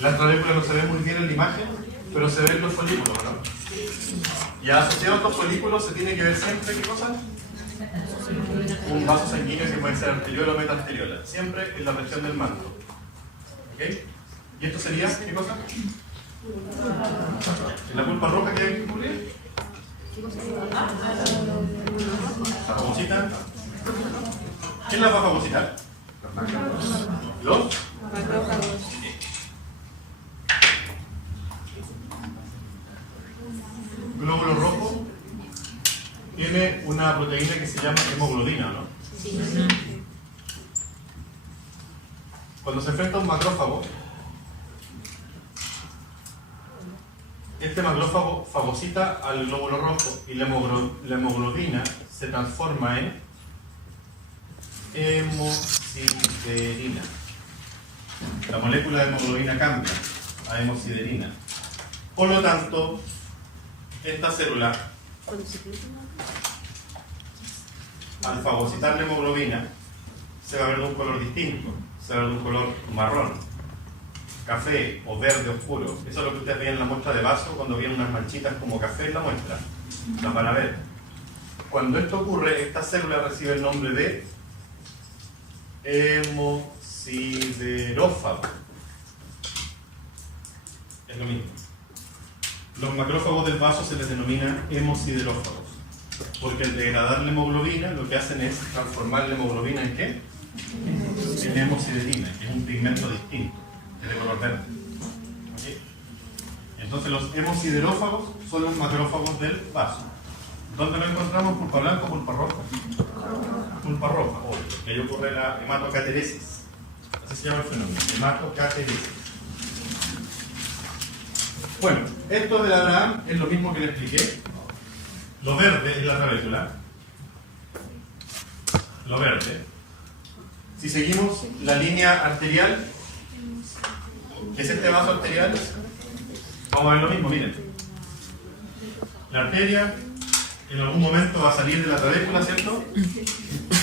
La trabécula no se ve muy bien en la imagen, pero se ven los folículos, ¿no? Y asociado a estos folículos se tiene que ver siempre, ¿qué cosa? Un vaso sanguíneo que puede ser arteriola o metarteriola, siempre en la región del manto. ¿Ok? ¿Y esto sería, qué cosa? ¿En la pulpa roja que hay que cubrir? ¿La fagocita? ¿Quién la va a fagocitar? ¿Los? Glóbulo rojo tiene una proteína que se llama hemoglobina, ¿no? Cuando se enfrenta a un macrófago, este macrófago fagocita al glóbulo rojo y la hemoglobina se transforma en hemosiderina. La molécula de hemoglobina cambia a hemosiderina. Por lo tanto, esta célula, al fagocitar la hemoglobina, se va a ver de un color distinto, se va a ver de un color marrón, café o verde oscuro. Eso es lo que ustedes veían en la muestra de vaso cuando veían unas manchitas como café en la muestra. Las van a ver. Cuando esto ocurre, esta célula recibe el nombre de hemosiderófago. Es lo mismo. Los macrófagos del vaso se les denomina hemosiderófagos, porque al degradar la hemoglobina lo que hacen es transformar la hemoglobina ¿en qué? En hemosiderina, que es un pigmento distinto, que es de color verde. ¿Okay? Entonces los hemosiderófagos son los macrófagos del vaso. ¿Dónde lo encontramos? ¿Pulpa blanca o pulpa roja? Pulpa roja, obvio, que ahí ocurre la hematocateresis. Así se llama el fenómeno, hematocateresis. Bueno, esto del Abraham es lo mismo que le expliqué. Lo verde es la trabécula. Lo verde. Si seguimos la línea arterial, que es este vaso arterial, vamos a ver lo mismo, miren. La arteria en algún momento va a salir de la trabécula, ¿cierto?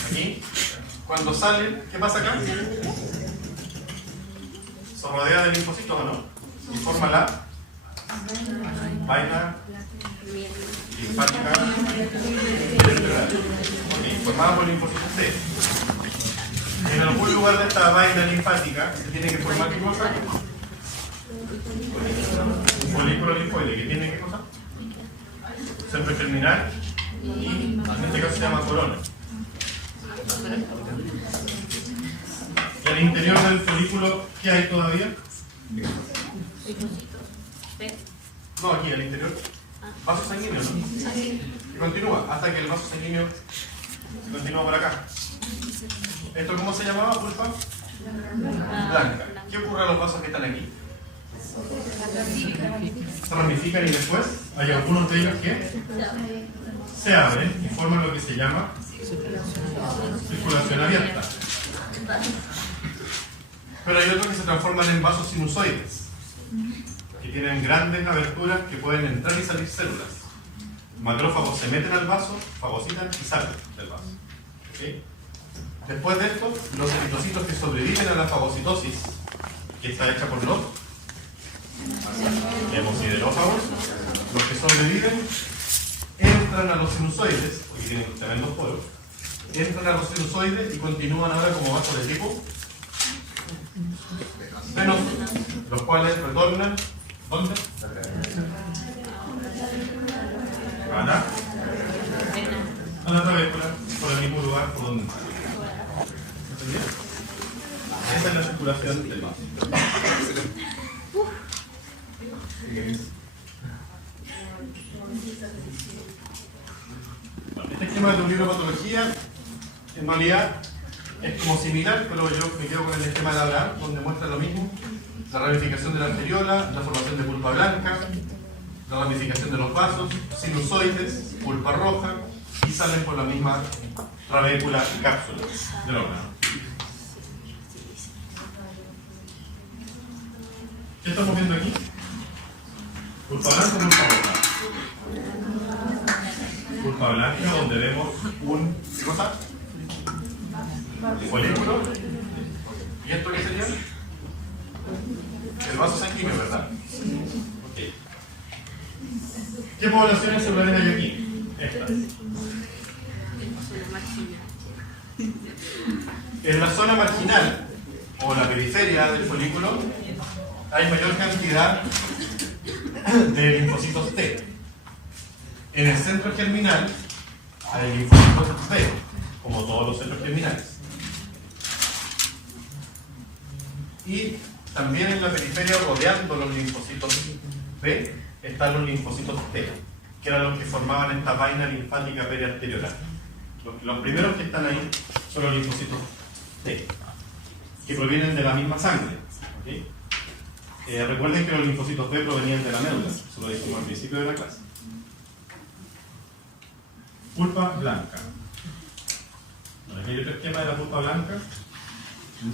Aquí. Cuando sale, ¿qué pasa acá? Se rodea de linfocitos, ¿o no? Y forma la vaina linfática cerebral, formada por linfocitos T. En algún lugar de esta vaina linfática se tiene que formar ¿qué cosa? Un folículo linfoide que tiene ¿qué cosa? centro germinal y en este caso se llama corona. Y al interior del folículo, ¿qué hay todavía? No, aquí al interior. Vaso sanguíneo, ¿no? Y continúa hasta que el vaso sanguíneo continúa por acá. ¿Esto cómo se llamaba, pulpa? Blanca. ¿Qué ocurre a los vasos que están aquí? Se ramifican y después hay algunos de ellos que se abren y forman lo que se llama circulación abierta. Pero hay otros que se transforman en vasos sinusoides, que tienen grandes aberturas que pueden entrar y salir células. Macrófagos se meten al vaso, fagocitan y salen del vaso. ¿Okay? Después de esto, los eritrocitos que sobreviven a la fagocitosis, que está hecha por los hemosiderófagos, los que sobreviven entran a los sinusoides, porque tienen tremendos poros, entran a los sinusoides y continúan ahora como vasos de tipo venoso, los cuales retornan, ¿dónde? A la trabécula, por el mismo lugar por donde está. ¿Entendés? Esa es la circulación del vaso. Bueno, este esquema de un libro de patología en realidad es como similar, pero yo me quedo con el esquema de Abraham, donde muestra lo mismo: la ramificación de la arteriola, la formación de pulpa blanca, la ramificación de los vasos, sinusoides, pulpa roja, y salen por la misma trabécula y cápsula del órgano. ¿Qué estamos viendo aquí? Pulpa blanca o pulpa roja. Pulpa blanca, donde vemos un cosa, folículo. ¿Y esto qué sería? El vaso sanguíneo, ¿verdad? Okay. ¿Qué poblaciones celulares hay aquí? Estas. En la zona marginal o la periferia del folículo hay mayor cantidad de linfocitos T. En el centro germinal hay linfocitos B, como todos los centros germinales. Y también en la periferia, rodeando los linfocitos B, están los linfocitos T, que eran los que formaban esta vaina linfática periarteriolar. Los primeros que están ahí son los linfocitos T, que provienen de la misma sangre. ¿Okay? Recuerden que los linfocitos B provenían de la médula, eso lo dijimos al principio de la clase. Pulpa blanca. Bueno, aquí hay otro esquema de la pulpa blanca.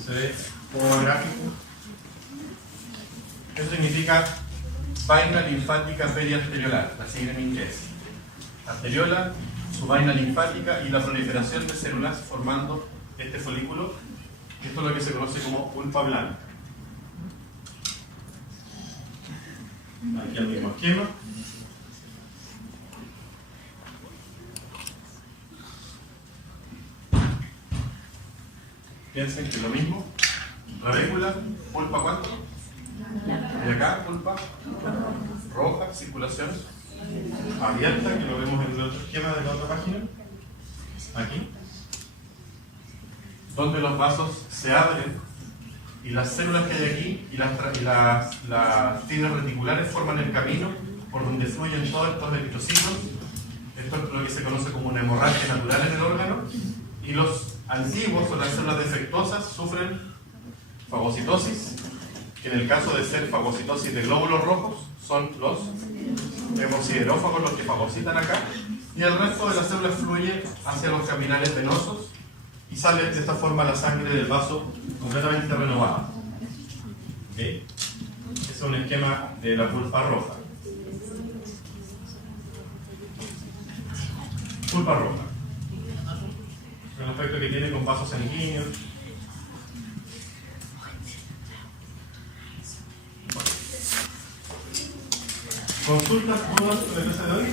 Se ve como gráfico. Eso significa vaina linfática periarteriolar, la sigla en inglés. Arteriola, su vaina linfática y la proliferación de células formando este folículo. Esto es lo que se conoce como pulpa blanca. Aquí el mismo esquema. Piensen que es lo mismo. Trabécula, pulpa ¿cuánto? Y acá, pulpa roja, circulación abierta, que lo vemos en el otro esquema de la otra página. Aquí. Donde los vasos se abren y las células que hay aquí y las fibras reticulares forman el camino por donde fluyen todos estos eritrocitos. Esto es lo que se conoce como una hemorragia natural en el órgano. Y los antiguos o las células defectuosas sufren fagocitosis, que en el caso de ser fagocitosis de glóbulos rojos son los hemosiderófagos los que fagocitan acá, y el resto de las células fluye hacia los capilares venosos y sale de esta forma la sangre del vaso completamente renovada. ¿Okay? Ese es un esquema de la pulpa roja. Pulpa roja. El efecto que tiene con vasos sanguíneos. ¿Consultas, dudas sobre el clase de hoy?